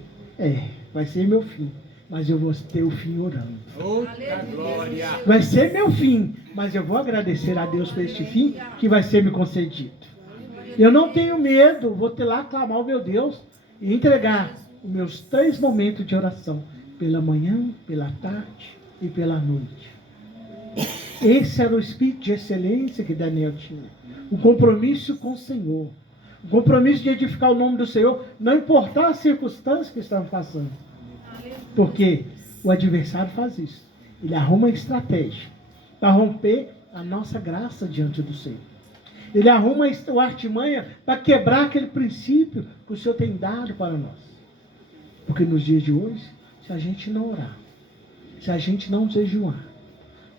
Vai ser meu fim, mas eu vou ter o fim orando. Glória. Vai ser meu fim, mas eu vou agradecer a Deus por este fim que vai ser me concedido. Eu não tenho medo, vou ter lá clamar ao meu Deus e entregar os meus 3 momentos de oração. Pela manhã, pela tarde e pela noite. Esse era o espírito de excelência que Daniel tinha. O compromisso com o Senhor. O compromisso de edificar o nome do Senhor, não importar as circunstâncias que estavam passando. Porque o adversário faz isso. Ele arruma estratégia para romper a nossa graça diante do Senhor. Ele arruma a artimanha para quebrar aquele princípio que o Senhor tem dado para nós. Porque nos dias de hoje, se a gente não orar, se a gente não jejuar,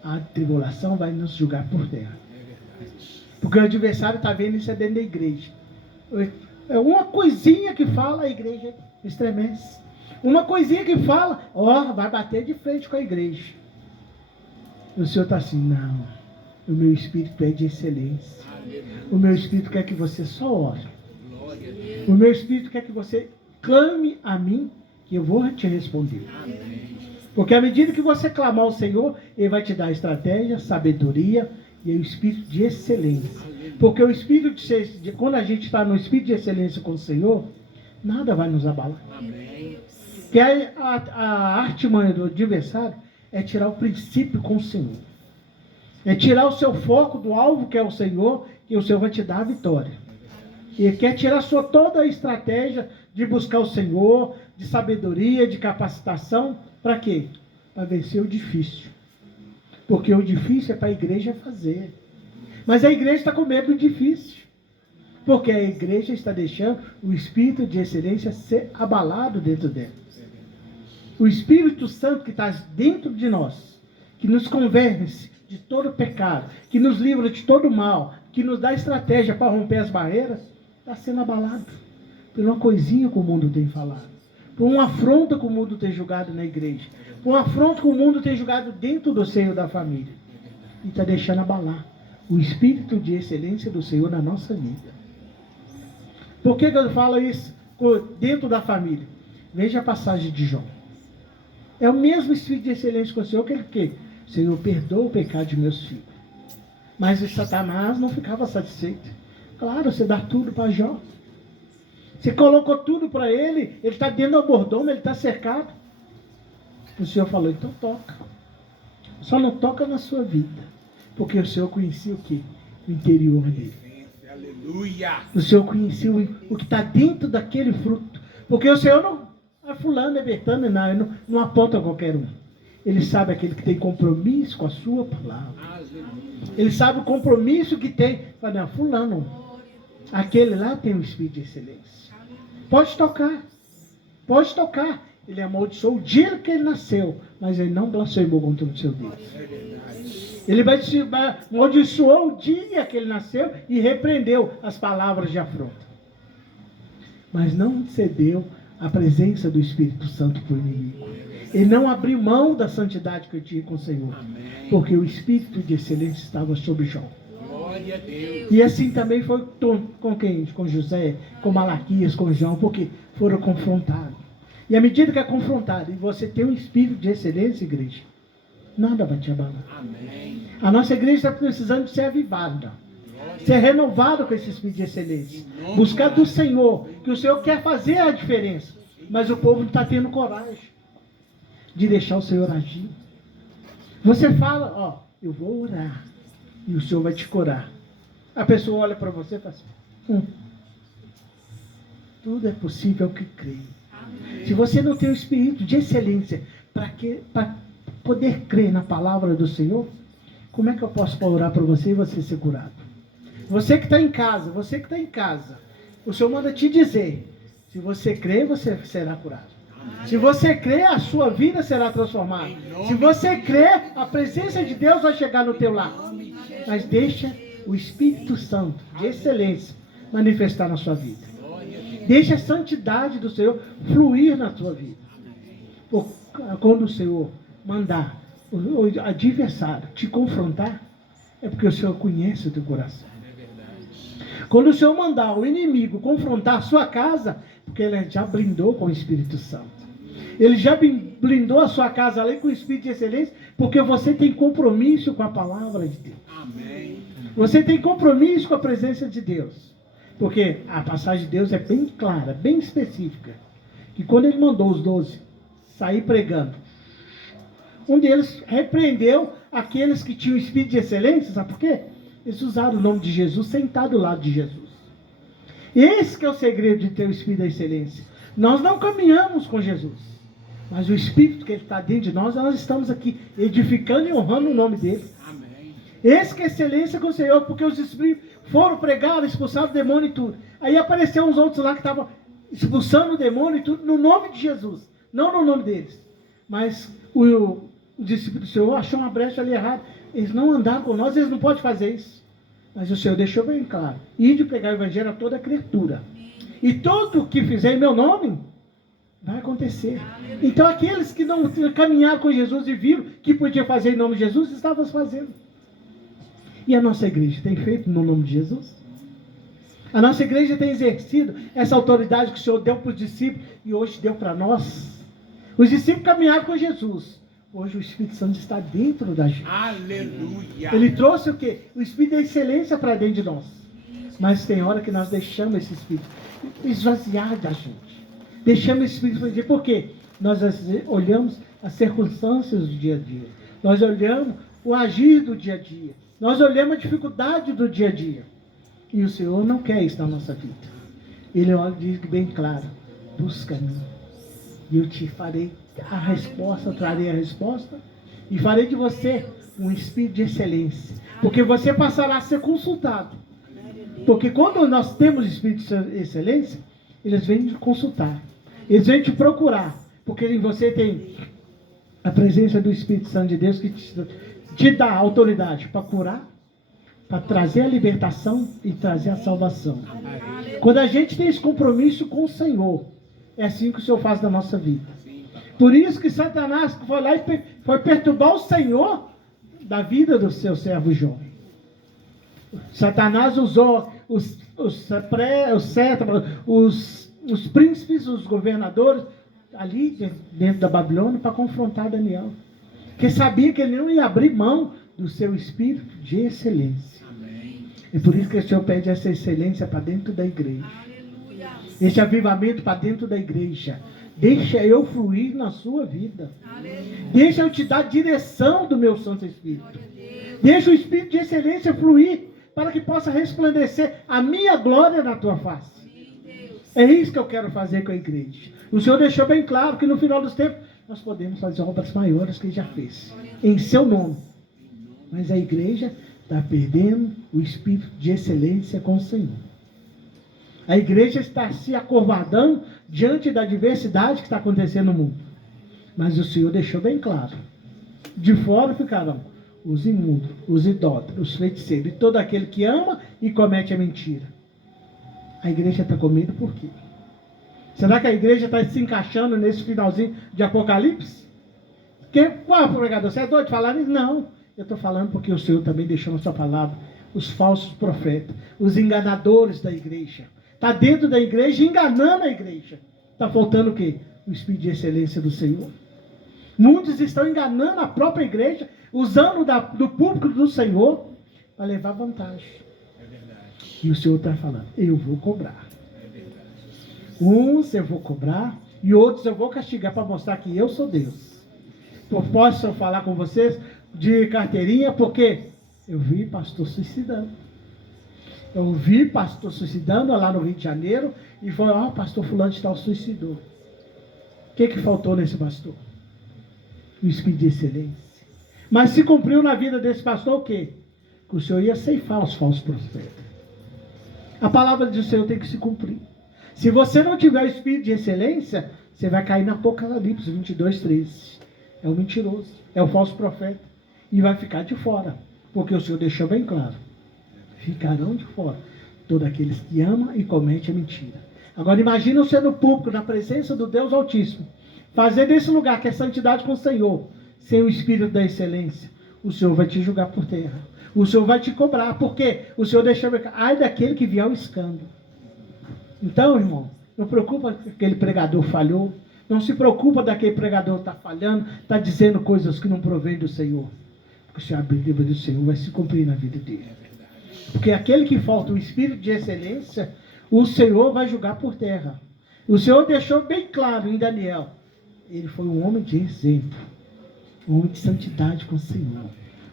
a tribulação vai nos julgar por terra. Porque o adversário está vendo isso dentro da igreja. É uma coisinha que fala, a igreja estremece. Uma coisinha que fala, vai bater de frente com a igreja. E o Senhor está assim, não, o meu espírito é de excelência. O meu espírito quer que você só ore. O meu espírito quer que você clame a mim, que eu vou te responder. Porque à medida que você clamar ao Senhor, Ele vai te dar estratégia, sabedoria e o espírito de excelência. Porque o espírito quando a gente está no espírito de excelência com o Senhor, nada vai nos abalar. Porque a artimanha do adversário é tirar o princípio com o Senhor. É tirar o seu foco do alvo que é o Senhor, que o Senhor vai te dar a vitória. Ele quer tirar toda a estratégia de buscar o Senhor, de sabedoria, de capacitação. Para quê? Para vencer o difícil. Porque o difícil é para a igreja fazer. Mas a igreja está com medo do difícil. Porque a igreja está deixando o espírito de excelência ser abalado dentro dela. O Espírito Santo que está dentro de nós, que nos convence de todo pecado, que nos livra de todo mal, que nos dá estratégia para romper as barreiras, está sendo abalado por uma coisinha que o mundo tem falado, por uma afronta que o mundo tem julgado na igreja, por uma afronta que o mundo tem julgado dentro do seio da família, e está deixando abalar o espírito de excelência do Senhor na nossa vida. Por que eu falo isso dentro da família? Veja a passagem de Jó. É o mesmo espírito de excelência com o Senhor que ele quer. Senhor, perdoa o pecado de meus filhos. Mas o Satanás não ficava satisfeito. Claro, você dá tudo para Jó. Você colocou tudo para ele está dentro do mordomo, ele está cercado. O Senhor falou, então toca. Só não toca na sua vida. Porque o Senhor conhecia o quê? O interior dele. Aleluia. O Senhor conhecia o que está dentro daquele fruto. Porque o Senhor não... fulano, é Bertano, não aponta a qualquer um. Ele sabe aquele que tem compromisso com a sua palavra. Ele sabe o compromisso que tem. Fala, não, fulano, aquele lá tem um espírito de excelência. Pode tocar. Pode tocar. Ele amaldiçoou o dia que ele nasceu, mas ele não blasfemou contra o seu Deus. Ele amaldiçoou o dia que ele nasceu e repreendeu as palavras de afronta. Mas não cedeu à presença do Espírito Santo para o inimigo. Ele não abriu mão da santidade que eu tinha com o Senhor. Porque o Espírito de excelência estava sobre Jó. Glória a Deus. E assim também foi com quem? Com José, com Malaquias, com João, porque foram confrontados. E à medida que é confrontado, e você tem um espírito de excelência, igreja, nada vai te abalar. Amém. A nossa igreja está precisando de ser avivada, ser renovada com esse espírito de excelência. Buscar do Senhor, que o Senhor quer fazer a diferença, mas o povo não está tendo coragem de deixar o Senhor agir. Você fala, ó, eu vou orar, e o Senhor vai te curar. A pessoa olha para você e fala assim, tudo é possível ao que crê. Se você não tem o espírito de excelência para poder crer na palavra do Senhor, como é que eu posso orar para você e você ser curado? Você que está em casa, o Senhor manda te dizer, se você crer, você será curado. Se você crer, a sua vida será transformada. Se você crer, a presença de Deus vai chegar no teu lar. Mas deixa o Espírito Santo de excelência manifestar na sua vida. Deixa a santidade do Senhor fluir na tua vida. Quando o Senhor mandar o adversário te confrontar, é porque o Senhor conhece o teu coração. Quando o Senhor mandar o inimigo confrontar a sua casa, porque ele já blindou com o Espírito Santo. Ele já blindou a sua casa ali com o Espírito de excelência, porque você tem compromisso com a palavra de Deus. Amém. Você tem compromisso com a presença de Deus. Porque a passagem de Deus é bem clara, bem específica. Que quando ele mandou os 12 sair pregando, um deles repreendeu aqueles que tinham espírito de excelência, sabe por quê? Eles usaram o nome de Jesus sentado ao lado de Jesus. Esse que é o segredo de ter o espírito da excelência. Nós não caminhamos com Jesus, mas o espírito que ele está dentro de nós estamos aqui edificando e honrando o nome dele. Amém. Esse que é excelência com o Senhor, porque os espíritos foram pregar, expulsaram o demônio e tudo. Aí apareceram uns outros lá que estavam expulsando o demônio e tudo no nome de Jesus, não no nome deles. Mas o discípulo do Senhor achou uma brecha ali errada. Eles não andaram com nós, eles não podem fazer isso. Mas o Senhor deixou bem claro. E de pregar o evangelho a toda criatura. E tudo que fizer em meu nome, vai acontecer. Então aqueles que não caminharam com Jesus e viram que podia fazer em nome de Jesus, estavam fazendo. E a nossa igreja tem feito no nome de Jesus? A nossa igreja tem exercido essa autoridade que o Senhor deu para os discípulos e hoje deu para nós. Os discípulos caminharam com Jesus. Hoje o Espírito Santo está dentro da gente. Aleluia. Ele trouxe o quê? O Espírito da excelência para dentro de nós. Mas tem hora que nós deixamos esse Espírito esvaziar da gente. Deixamos esse Espírito esvaziar. Por quê? Nós olhamos as circunstâncias do dia a dia. Nós olhamos o agir do dia a dia. Nós olhamos a dificuldade do dia a dia. E o Senhor não quer isso na nossa vida. Ele diz bem claro, busca-me. E eu te farei a resposta, trarei a resposta. E farei de você um espírito de excelência. Porque você passará a ser consultado. Porque quando nós temos espírito de excelência, eles vêm te consultar. Eles vêm te procurar. Porque em você tem a presença do Espírito Santo de Deus que te dá autoridade para curar, para trazer a libertação e trazer a salvação. Quando a gente tem esse compromisso com o Senhor, é assim que o Senhor faz na nossa vida. Por isso que Satanás foi lá e foi perturbar o Senhor da vida do seu servo Jó. Satanás usou os príncipes, os governadores ali dentro da Babilônia para confrontar Daniel. Porque sabia que ele não ia abrir mão do seu espírito de excelência. Amém. E por isso que o Senhor pede essa excelência para dentro da igreja. Aleluia. Esse avivamento para dentro da igreja. Deixa eu fluir na sua vida. Deixa eu te dar a direção do meu Santo Espírito. Deixa o Espírito de excelência fluir para que possa resplandecer a minha glória na tua face. É isso que eu quero fazer com a igreja. O Senhor deixou bem claro que no final dos tempos nós podemos fazer obras maiores que Ele já fez, em seu nome. Mas a igreja está perdendo o espírito de excelência com o Senhor. A igreja está se acovardando diante da diversidade que está acontecendo no mundo. Mas o Senhor deixou bem claro. De fora ficarão os imundos, os idólatras, os feiticeiros e todo aquele que ama e comete a mentira. A igreja está com medo por quê? Será que a igreja está se encaixando nesse finalzinho de Apocalipse? Qual pregador? Você é doido de falar isso? Não. Eu estou falando porque o Senhor também deixou na sua palavra os falsos profetas, os enganadores da igreja. Está dentro da igreja, enganando a igreja. Está faltando o quê? O Espírito de excelência do Senhor. Muitos estão enganando a própria igreja, usando do público do Senhor para levar vantagem. É verdade. E o Senhor está falando, eu vou cobrar. É verdade. Uns eu vou cobrar e outros eu vou castigar para mostrar que eu sou Deus. Eu posso falar com vocês de carteirinha porque eu vi pastor suicidando. Eu vi pastor suicidando lá no Rio de Janeiro e falou, pastor fulano de tal suicidou. O que faltou nesse pastor? O Espírito de excelência. Mas se cumpriu na vida desse pastor o quê? Que o Senhor ia ceifar os falsos profetas. A palavra do Senhor tem que se cumprir. Se você não tiver o Espírito de excelência, você vai cair na Apocalipse 22:13. É o mentiroso, é o falso profeta. E vai ficar de fora. Porque o Senhor deixou bem claro. Ficarão de fora todos aqueles que amam e cometem a mentira. Agora imagina você no público, na presença do Deus Altíssimo, fazer desse lugar que é santidade com o Senhor, sem o Espírito da excelência, o Senhor vai te julgar por terra. O Senhor vai te cobrar, porque o Senhor deixou bem claro, ai daquele que vier ao escândalo. Então, irmão, não preocupa que aquele pregador falhou, não se preocupa daquele pregador está falhando, está dizendo coisas que não provém do Senhor. Porque se a Bíblia do Senhor vai se cumprir na vida dele. Porque aquele que falta o Espírito de excelência, o Senhor vai julgar por terra. O Senhor deixou bem claro em Daniel. Ele foi um homem de exemplo. Um homem de santidade com o Senhor.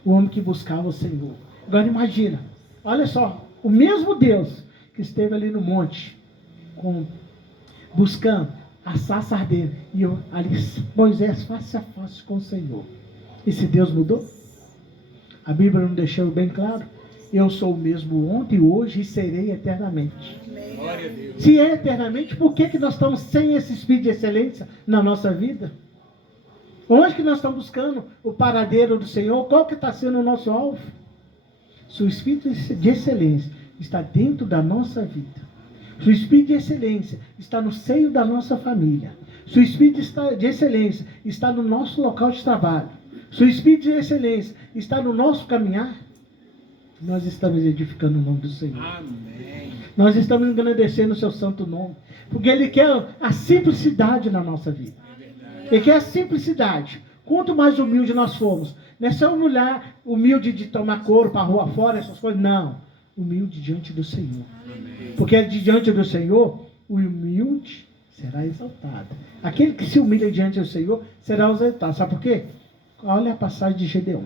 Um homem que buscava o Senhor. Agora imagina. Olha só. O mesmo Deus que esteve ali no monte. Buscando a sarça ardendo. E ali Moisés face a face com o Senhor. Esse Deus mudou? A Bíblia não deixou bem claro? Eu sou o mesmo ontem, hoje e serei eternamente. Glória a Deus. Se é eternamente, por que nós estamos sem esse Espírito de excelência na nossa vida? Onde que nós estamos buscando o paradeiro do Senhor? Qual que está sendo o nosso alvo? Se o Espírito de excelência está dentro da nossa vida, se o Espírito de excelência está no seio da nossa família, se o Espírito de excelência está no nosso local de trabalho, se o Espírito de excelência está no nosso caminhar, nós estamos edificando o nome do Senhor. Amém. Nós estamos engrandecendo o seu santo nome. Porque Ele quer a simplicidade na nossa vida. Ele quer a simplicidade. Quanto mais humilde nós formos. Não é só uma mulher humilde de tomar couro para a rua fora, essas coisas. Não. Humilde diante do Senhor. Porque diante do Senhor, o humilde será exaltado. Aquele que se humilha diante do Senhor será exaltado. Sabe por quê? Olha a passagem de Gedeão.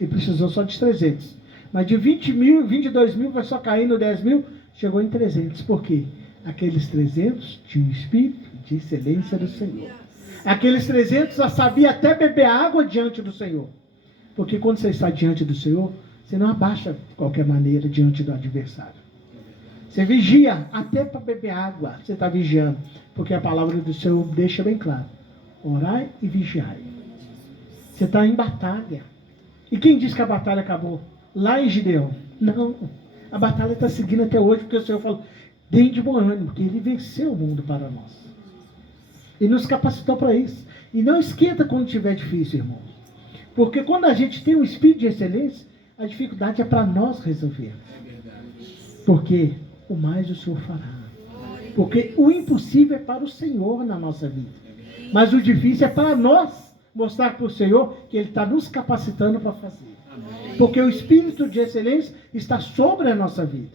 Ele precisou só de 300. Mas de 20 mil, 22 mil, vai só caindo 10 mil, chegou em 300. Por quê? Aqueles 300 tinham o Espírito de excelência do Senhor. Aqueles 300 já sabia até beber água diante do Senhor. Porque quando você está diante do Senhor, você não abaixa de qualquer maneira diante do adversário. Você vigia até para beber água. Você está vigiando. Porque a palavra do Senhor deixa bem claro. Orai e vigiai. Você está em batalha. E quem disse que a batalha acabou? Lá em Gideão. Não. A batalha está seguindo até hoje, porque o Senhor falou, deem de bom ânimo, porque Ele venceu o mundo para nós. Ele nos capacitou para isso. E não esquenta quando estiver difícil, irmão. Porque quando a gente tem um espírito de excelência, a dificuldade é para nós resolver. Porque o mais o Senhor fará. Porque o impossível é para o Senhor na nossa vida. Mas o difícil é para nós mostrar para o Senhor que Ele está nos capacitando para fazer. Porque o Espírito de excelência está sobre a nossa vida.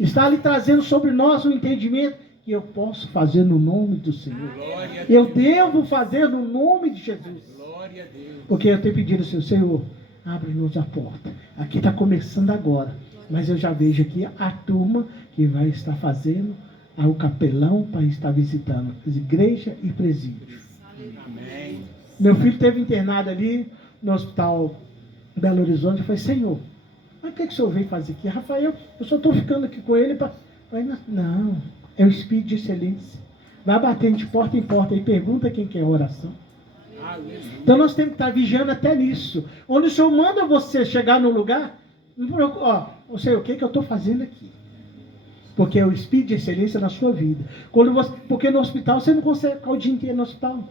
Está ali trazendo sobre nós um entendimento que eu posso fazer no nome do Senhor. Eu devo fazer no nome de Jesus. Porque eu tenho pedido ao Senhor, abre-nos a porta. Aqui está começando agora, mas eu já vejo aqui a turma que vai estar fazendo, o capelão para estar visitando as igrejas e presídios. Amém. Meu filho esteve internado ali no hospital Belo Horizonte. Eu falei, Senhor, mas o que o Senhor veio fazer aqui? Rafael, eu só estou ficando aqui com ele para... Não, é o Espírito de excelência. Vai batendo de porta em porta e pergunta quem quer oração. Então nós temos que estar vigiando até nisso. Onde o Senhor manda você chegar no lugar, o Senhor, o que eu estou fazendo aqui? Porque é o Espírito de excelência na sua vida. Porque no hospital você não consegue ficar o dia inteiro no hospital.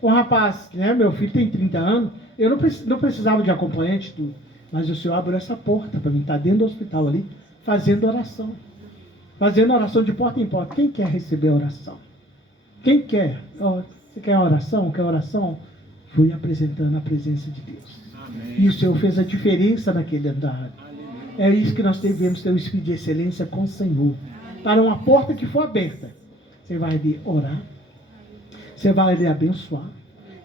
O rapaz, né, meu filho tem 30 anos, eu não precisava de acompanhante, tudo. Mas o Senhor abriu essa porta para mim estar dentro do hospital ali, fazendo oração. Fazendo oração de porta em porta. Quem quer receber a oração? Quem quer? Você quer oração? Quer oração? Fui apresentando a presença de Deus. Amém. E o Senhor fez a diferença naquele andar. É isso que nós devemos ter, o Espírito de excelência com o Senhor. Para uma porta que for aberta, você vai ali orar, você vai ali abençoar,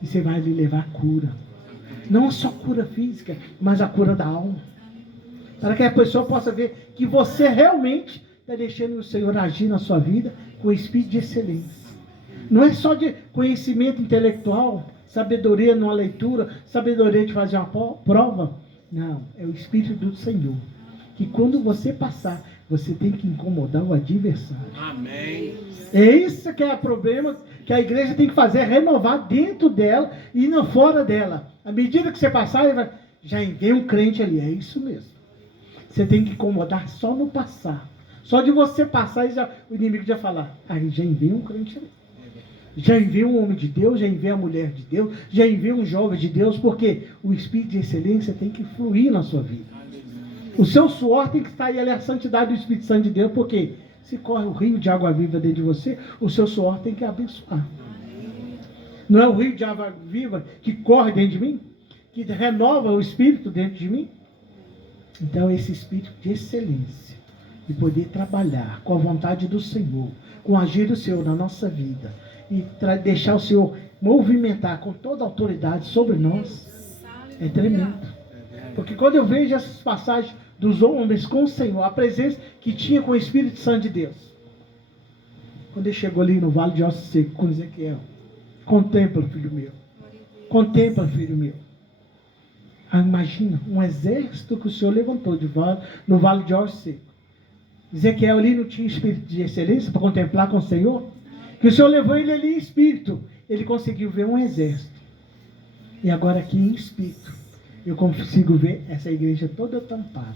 e você vai ali levar cura. Não só cura física, mas a cura da alma. Para que a pessoa possa ver que você realmente está deixando o Senhor agir na sua vida com o Espírito de excelência. Não é só de conhecimento intelectual, sabedoria numa leitura, sabedoria de fazer uma prova. Não, é o Espírito do Senhor. Que quando você passar, você tem que incomodar o adversário. Amém. É isso que é o problema que a igreja tem que fazer, é renovar dentro dela e não fora dela. À medida que você passar, já vem um crente ali. É isso mesmo. Você tem que incomodar só no passar. Só de você passar, o inimigo já falar, aí já envia um crente ali. Já envia um homem de Deus, já envia a mulher de Deus, já envia um jovem de Deus, porque o Espírito de excelência tem que fluir na sua vida. O seu suor tem que estar aí, a santidade do Espírito Santo de Deus, porque se corre o rio de água viva dentro de você, o seu suor tem que abençoar. Não é o rio de água viva que corre dentro de mim, que renova o Espírito dentro de mim? Então esse Espírito de excelência, de poder trabalhar com a vontade do Senhor, com o agir do Senhor na nossa vida, e deixar o Senhor movimentar com toda a autoridade sobre nós, é tremendo. Porque quando eu vejo essas passagens dos homens com o Senhor, a presença que tinha com o Espírito Santo de Deus, quando ele chegou ali no vale de Ossos Secos com Ezequiel, contempla, filho meu, contempla, filho meu. Imagina um exército que o Senhor levantou no vale de Ossos Secos. Ezequiel ali não tinha espírito de excelência para contemplar com o Senhor? Que o Senhor levou ele ali em espírito. Ele conseguiu ver um exército. E agora aqui em espírito, eu consigo ver essa igreja toda tampada.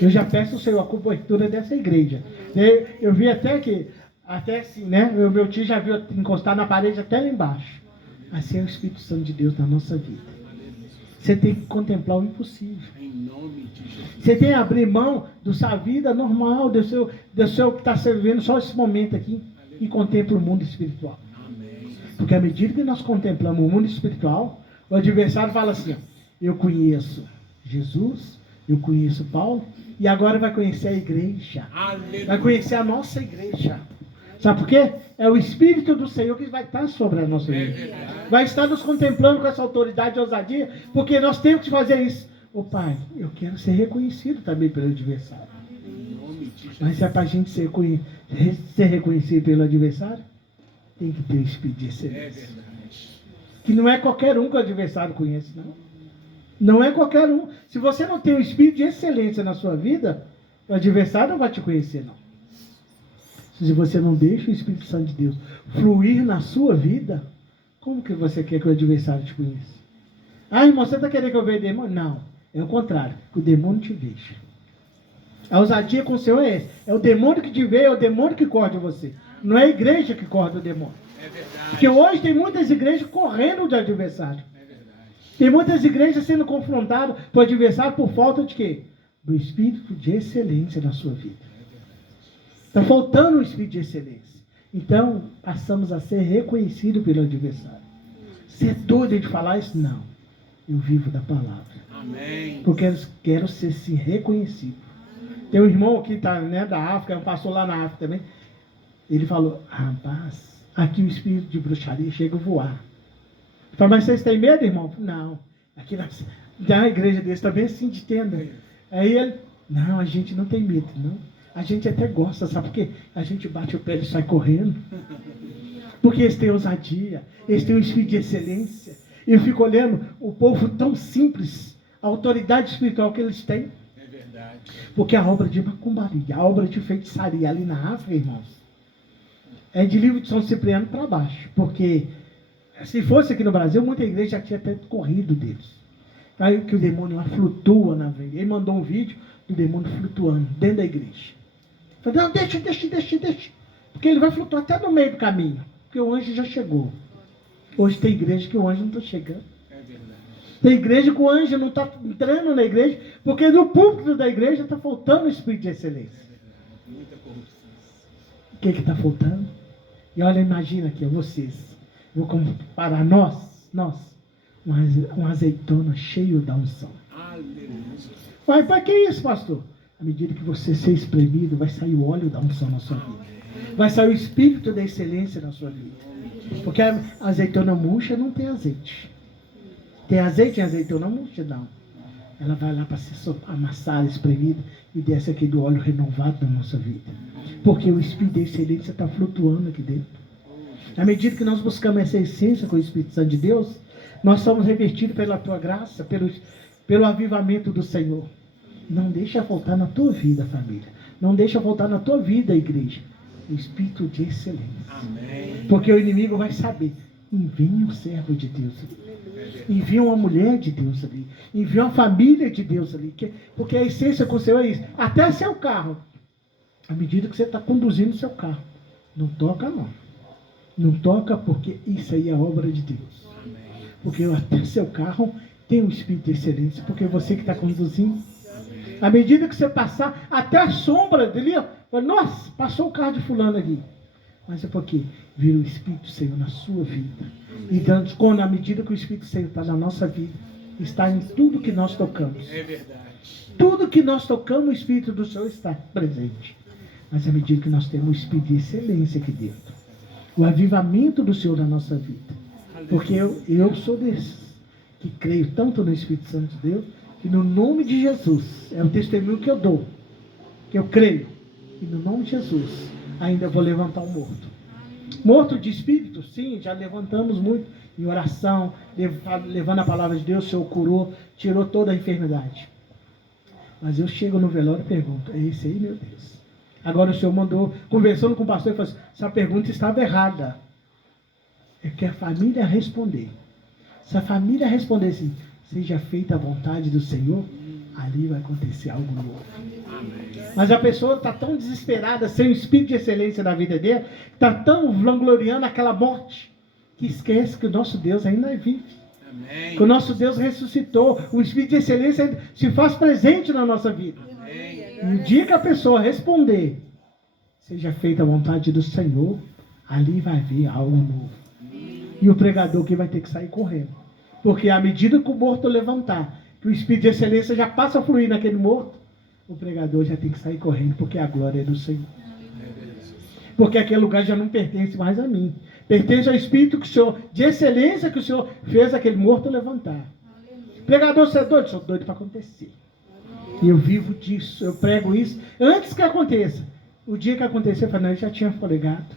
Eu já peço ao Senhor a cobertura dessa igreja. Eu vi até assim, né? O meu tio já viu encostar na parede até lá embaixo. Assim é o Espírito Santo de Deus na nossa vida. Você tem que contemplar o impossível. Você tem que abrir mão da sua vida normal, do seu que está vivendo só esse momento aqui, e contempla o mundo espiritual. Porque à medida que nós contemplamos o mundo espiritual, o adversário fala assim, eu conheço Jesus, eu conheço Paulo, e agora vai conhecer a igreja. Vai conhecer a nossa igreja. Sabe por quê? É o Espírito do Senhor que vai estar sobre a nossa vida. Vai estar nos contemplando com essa autoridade e ousadia, porque nós temos que fazer isso. Ô Pai, eu quero ser reconhecido também pelo adversário. Mas é para a gente ser reconhecido pelo adversário, tem que ter o Espírito de excelência. Que não é qualquer um que o adversário conhece, não. Não é qualquer um. Se você não tem o Espírito de excelência na sua vida, o adversário não vai te conhecer, não. Se você não deixa o Espírito Santo de Deus fluir na sua vida, como que você quer que o adversário te conheça? Ah, irmão, você está querendo que eu veja demônio? Não, é o contrário, que o demônio te veja. A ousadia com o Senhor é essa. É o demônio que te vê, é o demônio que corre de você. Não é a igreja que corre do demônio. É verdade. Porque hoje tem muitas igrejas correndo do adversário. É verdade. Tem muitas igrejas sendo confrontadas por adversário por falta de quê? Do Espírito de excelência na sua vida. Está faltando o Espírito de excelência. Então, passamos a ser reconhecidos pelo adversário. Você é doido de falar isso? Não. Eu vivo da palavra. Amém. Porque eu quero ser sim reconhecido. Tem um irmão que está, né, da África, passou lá na África também. Ele falou, rapaz, aqui o espírito de bruxaria chega a voar. Eu falei, mas vocês têm medo, irmão? Não. Aqui na igreja deles também assim de tenda. Aí ele, não, a gente não tem medo, não. A gente até gosta, sabe por quê? A gente bate o pé e sai correndo. Porque eles têm ousadia, eles têm um espírito de excelência. E eu fico olhando o povo tão simples, a autoridade espiritual que eles têm. É verdade. Porque a obra de macumbaria, a obra de feitiçaria ali na África, irmãos, é de Livro de São Cipriano para baixo. Porque se fosse aqui no Brasil, muita igreja já tinha até corrido deles. Aí que o demônio lá flutua na veia. Ele mandou um vídeo do demônio flutuando dentro da igreja. Eu falei, não, deixa. Porque ele vai flutuar até no meio do caminho. Porque o anjo já chegou. Hoje tem igreja que o anjo não está chegando. É verdade. Tem igreja que o anjo não está entrando na igreja, porque no púlpito da igreja está faltando o espírito de excelência. Muita corrupção. O que está faltando? E olha, imagina aqui, vocês. Eu vou comparar nós, uma azeitona cheio da unção. Aleluia. Mas para que isso, pastor? À medida que você ser espremido, vai sair o óleo da unção na sua vida. Vai sair o espírito da excelência na sua vida. Porque a azeitona murcha não tem azeite. Tem azeite em azeitona murcha? Não. Ela vai lá para ser amassada, espremida e desce aquele óleo renovado na nossa vida. Porque o espírito da excelência está flutuando aqui dentro. À medida que nós buscamos essa essência com o Espírito Santo de Deus, nós somos revertidos pela tua graça, pelo avivamento do Senhor. Não deixa faltar na tua vida, família. Não deixa faltar na tua vida, igreja. O espírito de excelência. Amém. Porque o inimigo vai saber. Envia um servo de Deus ali. Envia uma mulher de Deus ali. Envia uma família de Deus ali. Porque a essência com o Senhor é isso. Até seu carro. À medida que você está conduzindo o seu carro. Não toca não. Não toca porque isso aí é obra de Deus. Porque até seu carro tem um espírito de excelência. Porque você que está conduzindo. À medida que você passar, até a sombra dele, ó, nossa, passou o carro de fulano ali. Mas é porque vira o Espírito do Senhor na sua vida. Então, quando, à medida que o Espírito do Senhor está na nossa vida, está em tudo que nós tocamos. É verdade. Tudo que nós tocamos, o Espírito do Senhor está presente. Mas à medida que nós temos o Espírito de excelência aqui dentro, o avivamento do Senhor na nossa vida. Porque eu sou desses que creio tanto no Espírito Santo de Deus, que no nome de Jesus, é o testemunho que eu dou, que eu creio, e no nome de Jesus, ainda vou levantar um morto. Morto de espírito, sim, já levantamos muito em oração, levando a palavra de Deus, o Senhor curou, tirou toda a enfermidade. Mas eu chego no velório e pergunto, é esse aí, meu Deus? Agora o Senhor mandou, conversando com o pastor, e falou assim, essa pergunta estava errada. É que a família responder. Se a família responder assim, seja feita a vontade do Senhor, ali vai acontecer algo novo. Mas a pessoa está tão desesperada, sem o espírito de excelência na vida dele, está tão vangloriando aquela morte, que esquece que o nosso Deus ainda vive. Amém. Que o nosso Deus ressuscitou. O espírito de excelência se faz presente na nossa vida. Amém. E o dia que a pessoa responder, seja feita a vontade do Senhor, ali vai vir algo novo. E o pregador que vai ter que sair correndo. Porque à medida que o morto levantar, que o Espírito de excelência já passa a fluir naquele morto, o pregador já tem que sair correndo, porque a glória é do Senhor. Porque aquele lugar já não pertence mais a mim. Pertence ao Espírito que o Senhor, de excelência que o Senhor fez aquele morto levantar. Pregador, você é doido? Sou doido para acontecer. E eu vivo disso, eu prego isso antes que aconteça. O dia que acontecer, eu falei, não, eu já tinha pregado.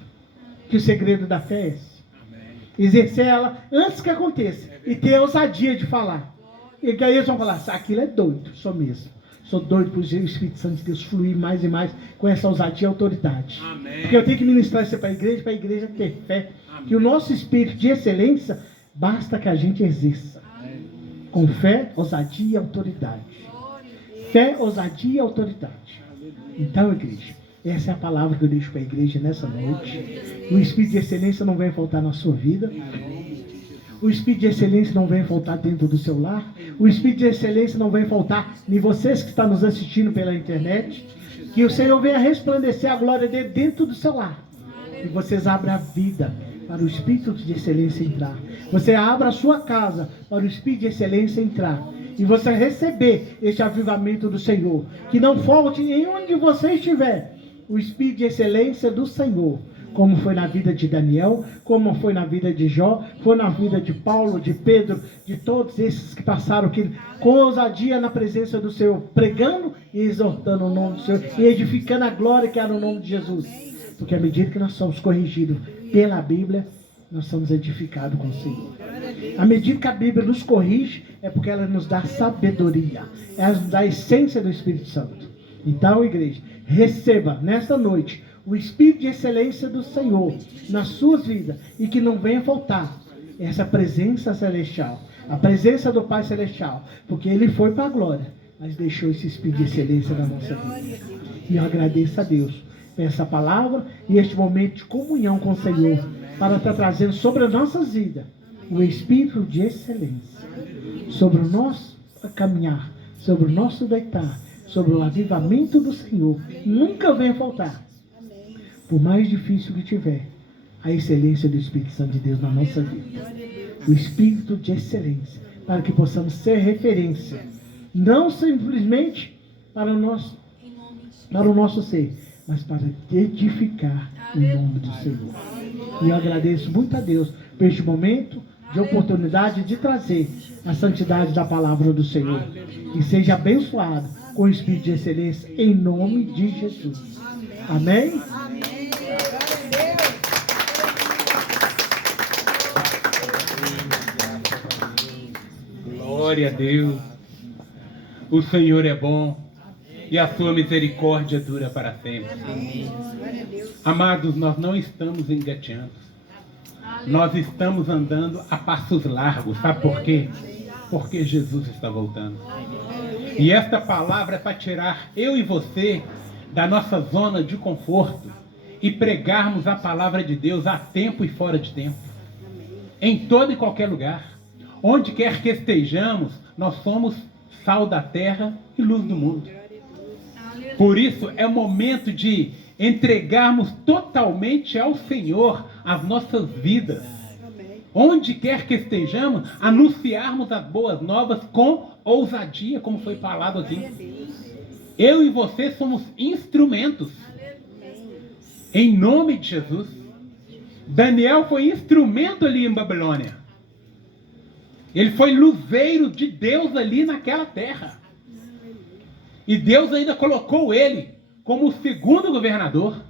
Que o segredo da fé é esse. Exercer ela antes que aconteça. E ter a ousadia de falar. E aí eles vão falar, aquilo é doido, sou mesmo. Sou doido por o Espírito Santo de Deus fluir mais e mais com essa ousadia e autoridade. Amém. Porque eu tenho que ministrar isso para a igreja ter fé. Amém. Que o nosso espírito de excelência, basta que a gente exerça. Com fé, ousadia e autoridade. Fé, ousadia e autoridade. Então, igreja, essa é a palavra que eu deixo para a igreja nessa noite. O Espírito de excelência não vai faltar na sua vida. O Espírito de excelência não vai faltar dentro do seu lar. O Espírito de excelência não vai faltar em vocês que estão nos assistindo pela internet. Que o Senhor venha resplandecer a glória dele dentro do seu lar. E vocês abram a vida para o Espírito de excelência entrar. Você abra a sua casa para o Espírito de excelência entrar. E você receber este avivamento do Senhor. Que não falte em onde você estiver o Espírito de excelência do Senhor. como foi na vida de Daniel, como foi na vida de Jó, foi na vida de Paulo, de Pedro, de todos esses que passaram aqui com ousadia na presença do Senhor, pregando e exortando o nome do Senhor, e edificando a glória que há no nome de Jesus. Porque à medida que nós somos corrigidos pela Bíblia, nós somos edificados com o Senhor. À medida que a Bíblia nos corrige, é porque ela nos dá sabedoria, ela nos dá a essência do Espírito Santo. Então, igreja, receba nesta noite o Espírito de excelência do Senhor nas suas vidas, e que não venha faltar essa presença celestial, a presença do Pai Celestial, porque Ele foi para a glória, mas deixou esse Espírito de excelência na nossa vida. E eu agradeço a Deus por essa palavra e este momento de comunhão com o Senhor, para estar trazendo sobre as nossas vidas o Espírito de excelência, sobre o nosso caminhar, sobre o nosso deitar, sobre o avivamento do Senhor. Nunca venha faltar, por mais difícil que tiver, a excelência do Espírito Santo de Deus na nossa vida. O Espírito de excelência, para que possamos ser referência, não simplesmente para o nosso ser, mas para edificar o nome do Senhor. E eu agradeço muito a Deus por este momento de oportunidade de trazer a santidade da palavra do Senhor. E seja abençoado com o Espírito de excelência, em nome de Jesus. Amém? Glória a Deus. O Senhor é bom e a sua misericórdia dura para sempre. Amados, nós não estamos engateando. Nós estamos andando a passos largos. Sabe por quê? Porque Jesus está voltando. E esta palavra é para tirar eu e você da nossa zona de conforto e pregarmos a palavra de Deus a tempo e fora de tempo. Em todo e qualquer lugar. Onde quer que estejamos, nós somos sal da terra e luz do mundo. Por isso é o momento de entregarmos totalmente ao Senhor as nossas vidas. Onde quer que estejamos, anunciarmos as boas novas com ousadia, como foi falado aqui. Eu e você somos instrumentos. Em nome de Jesus. Daniel foi instrumento ali em Babilônia. Ele foi luzeiro de Deus ali naquela terra. E Deus ainda colocou ele como o segundo governador.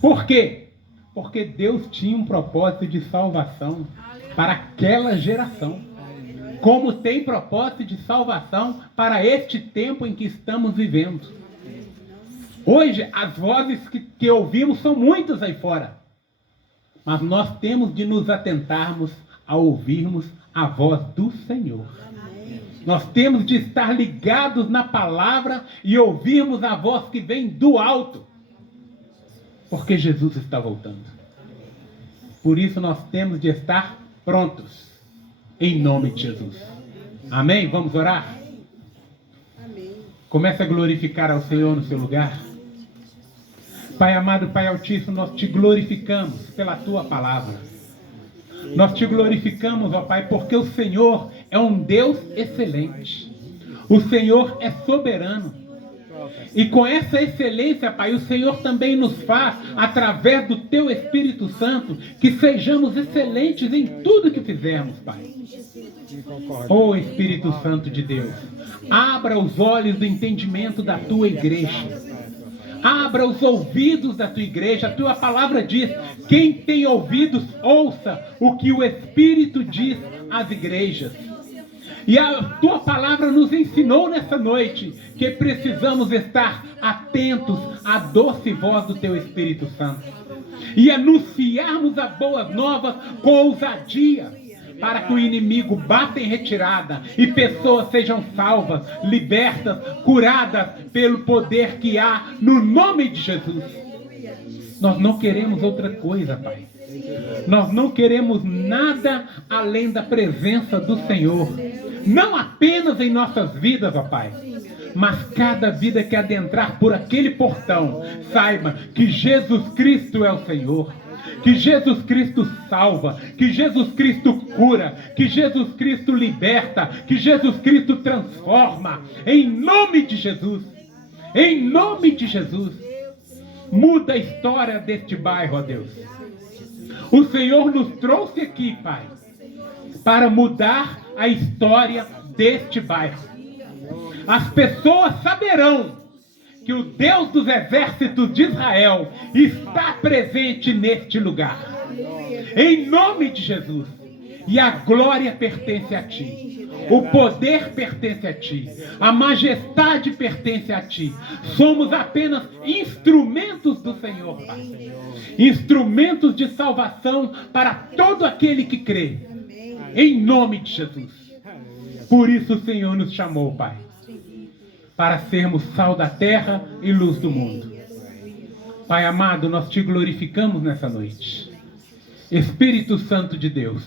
Por quê? Porque Deus tinha um propósito de salvação para aquela geração. Como tem propósito de salvação para este tempo em que estamos vivendo. Hoje, as vozes que ouvimos são muitas aí fora. Mas nós temos de nos atentarmos a ouvirmos a voz do Senhor. Nós temos de estar ligados na palavra e ouvirmos a voz que vem do alto. Porque Jesus está voltando. Por isso nós temos de estar prontos. Em nome de Jesus. Amém? Vamos orar? Comece a glorificar ao Senhor no seu lugar. Pai amado, Pai altíssimo, nós te glorificamos pela tua palavra. Nós te glorificamos, ó Pai, porque o Senhor é um Deus excelente. O Senhor é soberano. E com essa excelência, Pai, o Senhor também nos faz, através do teu Espírito Santo, que sejamos excelentes em tudo que fizermos, Pai. Ó Espírito Santo de Deus, abra os olhos do entendimento da tua igreja. Abra os ouvidos da tua igreja. A tua palavra diz: quem tem ouvidos, ouça o que o Espírito diz às igrejas. E a tua palavra nos ensinou nessa noite que precisamos estar atentos à doce voz do teu Espírito Santo. E anunciarmos a boas novas com ousadia, para que o inimigo bata em retirada e pessoas sejam salvas, libertas, curadas pelo poder que há no nome de Jesus. Nós não queremos outra coisa, Pai. Nós não queremos nada além da presença do Senhor. Não apenas em nossas vidas, ó Pai, mas cada vida que adentrar por aquele portão, saiba que Jesus Cristo é o Senhor. Que Jesus Cristo salva, que Jesus Cristo cura, que Jesus Cristo liberta, que Jesus Cristo transforma, em nome de Jesus, em nome de Jesus. Muda a história deste bairro, ó Deus. O Senhor nos trouxe aqui, Pai, para mudar a história deste bairro. As pessoas saberão que o Deus dos exércitos de Israel está presente neste lugar. Em nome de Jesus. E a glória pertence a Ti. O poder pertence a Ti. A majestade pertence a Ti. Somos apenas instrumentos do Senhor, Pai. Instrumentos de salvação para todo aquele que crê. Em nome de Jesus. Por isso o Senhor nos chamou, Pai, para sermos sal da terra e luz do mundo. Pai amado, nós Te glorificamos nessa noite. Espírito Santo de Deus,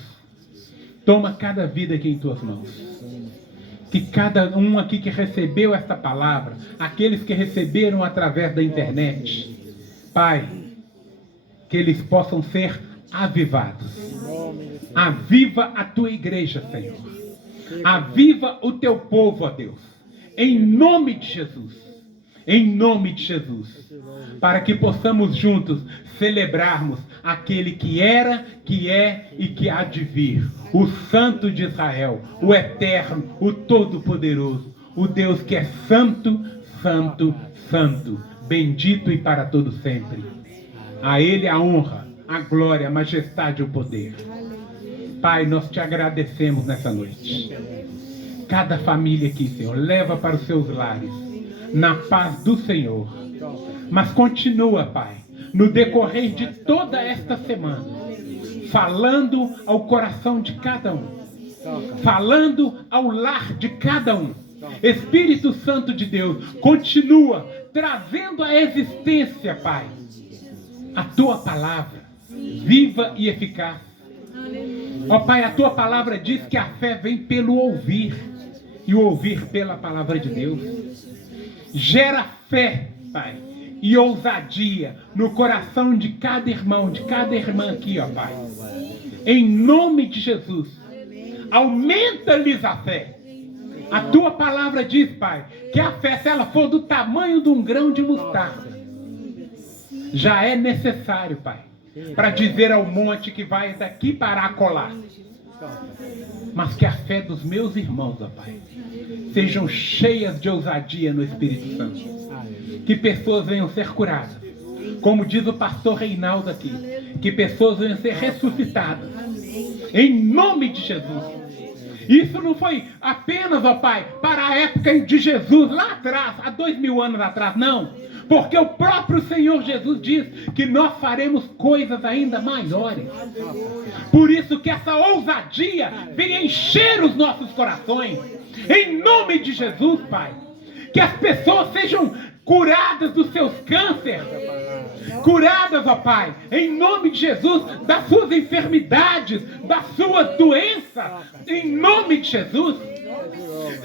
toma cada vida aqui em Tuas mãos. Que cada um aqui que recebeu esta palavra, aqueles que receberam através da internet, Pai, que eles possam ser avivados. Aviva a Tua igreja, Senhor. Aviva o Teu povo, ó Deus. Em nome de Jesus. Em nome de Jesus. Para que possamos juntos celebrarmos aquele que era, que é e que há de vir. O Santo de Israel, o Eterno, o Todo-Poderoso, o Deus que é santo, santo, santo, bendito e para todo sempre. A Ele a honra, a glória, a majestade e o poder. Pai, nós Te agradecemos nessa noite. Cada família aqui, Senhor, leva para os seus lares, na paz do Senhor. Mas continua, Pai, no decorrer de toda esta semana, falando ao coração de cada um, falando ao lar de cada um. Espírito Santo de Deus, continua trazendo à existência, Pai, a Tua palavra, viva e eficaz. Ó Pai, a Tua palavra diz que a fé vem pelo ouvir, e o ouvir pela palavra de Deus. Gera fé, Pai, e ousadia no coração de cada irmão, de cada irmã aqui, ó Pai. Em nome de Jesus, aumenta-lhes a fé. A Tua palavra diz, Pai, que a fé, se ela for do tamanho de um grão de mostarda, já é necessário, Pai, para dizer ao monte que vai daqui para acolá. Mas que a fé dos meus irmãos, ó Pai, sejam cheias de ousadia no Espírito Santo. Que pessoas venham ser curadas. Como diz o pastor Reinaldo aqui, que pessoas venham ser ressuscitadas. Em nome de Jesus. Isso não foi apenas, ó Pai, para a época de Jesus, lá atrás, há 2000 anos atrás, não. Porque o próprio Senhor Jesus diz que nós faremos coisas ainda maiores. Por isso que essa ousadia venha encher os nossos corações. Em nome de Jesus, Pai. Que as pessoas sejam curadas dos seus cânceres. Curadas, ó Pai, em nome de Jesus, das suas enfermidades, das suas doenças. Em nome de Jesus.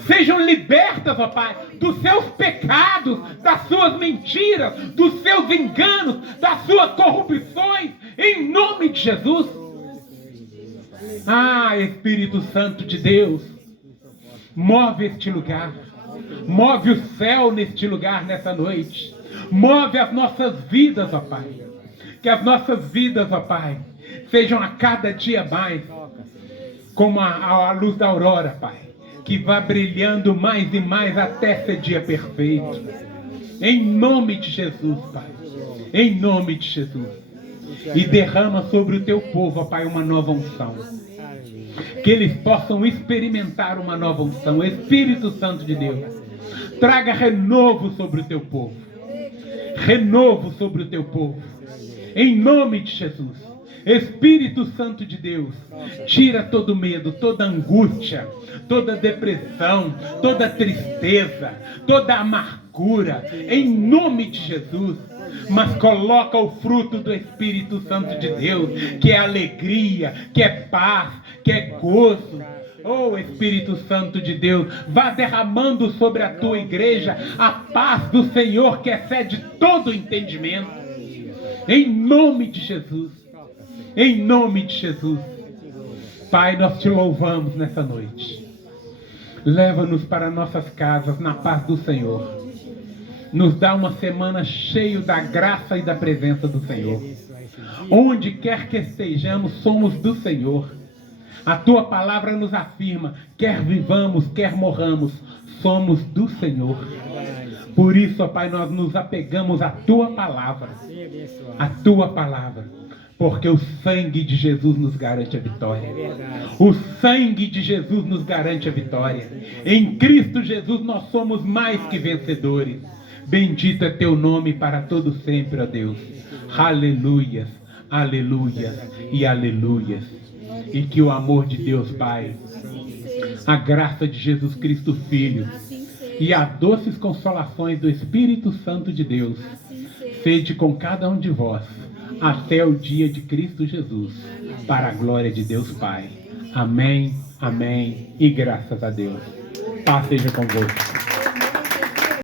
Sejam libertas, ó Pai, dos seus pecados, das suas mentiras, dos seus enganos, das suas corrupções, em nome de Jesus. Ah, Espírito Santo de Deus, move este lugar, move o céu neste lugar nessa noite, move as nossas vidas, ó Pai, que as nossas vidas, ó Pai, sejam a cada dia mais como a luz da aurora, Pai, que vá brilhando mais e mais até ser dia perfeito. Em nome de Jesus, Pai. Em nome de Jesus. E derrama sobre o Teu povo, ó Pai, uma nova unção. Que eles possam experimentar uma nova unção. Espírito Santo de Deus, traga renovo sobre o Teu povo. Renovo sobre o Teu povo. Em nome de Jesus. Espírito Santo de Deus, tira todo medo, toda angústia, toda depressão, toda tristeza, toda amargura, em nome de Jesus. Mas coloca o fruto do Espírito Santo de Deus, que é alegria, que é paz, que é gozo. Oh, Espírito Santo de Deus, vá derramando sobre a Tua igreja a paz do Senhor, que excede todo entendimento. Em nome de Jesus. Em nome de Jesus. Pai, nós Te louvamos nessa noite. Leva-nos para nossas casas na paz do Senhor. Nos dá uma semana cheia da graça e da presença do Senhor. Onde quer que estejamos, somos do Senhor. A tua palavra nos afirma, quer vivamos, quer morramos, somos do Senhor. Por isso, ó Pai, nós nos apegamos à tua palavra. A tua palavra. Porque o sangue de Jesus nos garante a vitória. O sangue de Jesus nos garante a vitória. Em Cristo Jesus nós somos mais que vencedores. Bendito é teu nome para todo sempre, ó Deus. Aleluias, aleluias e aleluias. E que o amor de Deus Pai, a graça de Jesus Cristo Filho e as doces consolações do Espírito Santo de Deus sede com cada um de vós até o dia de Cristo Jesus, para a glória de Deus Pai. Amém, amém e graças a Deus. Paz seja convosco.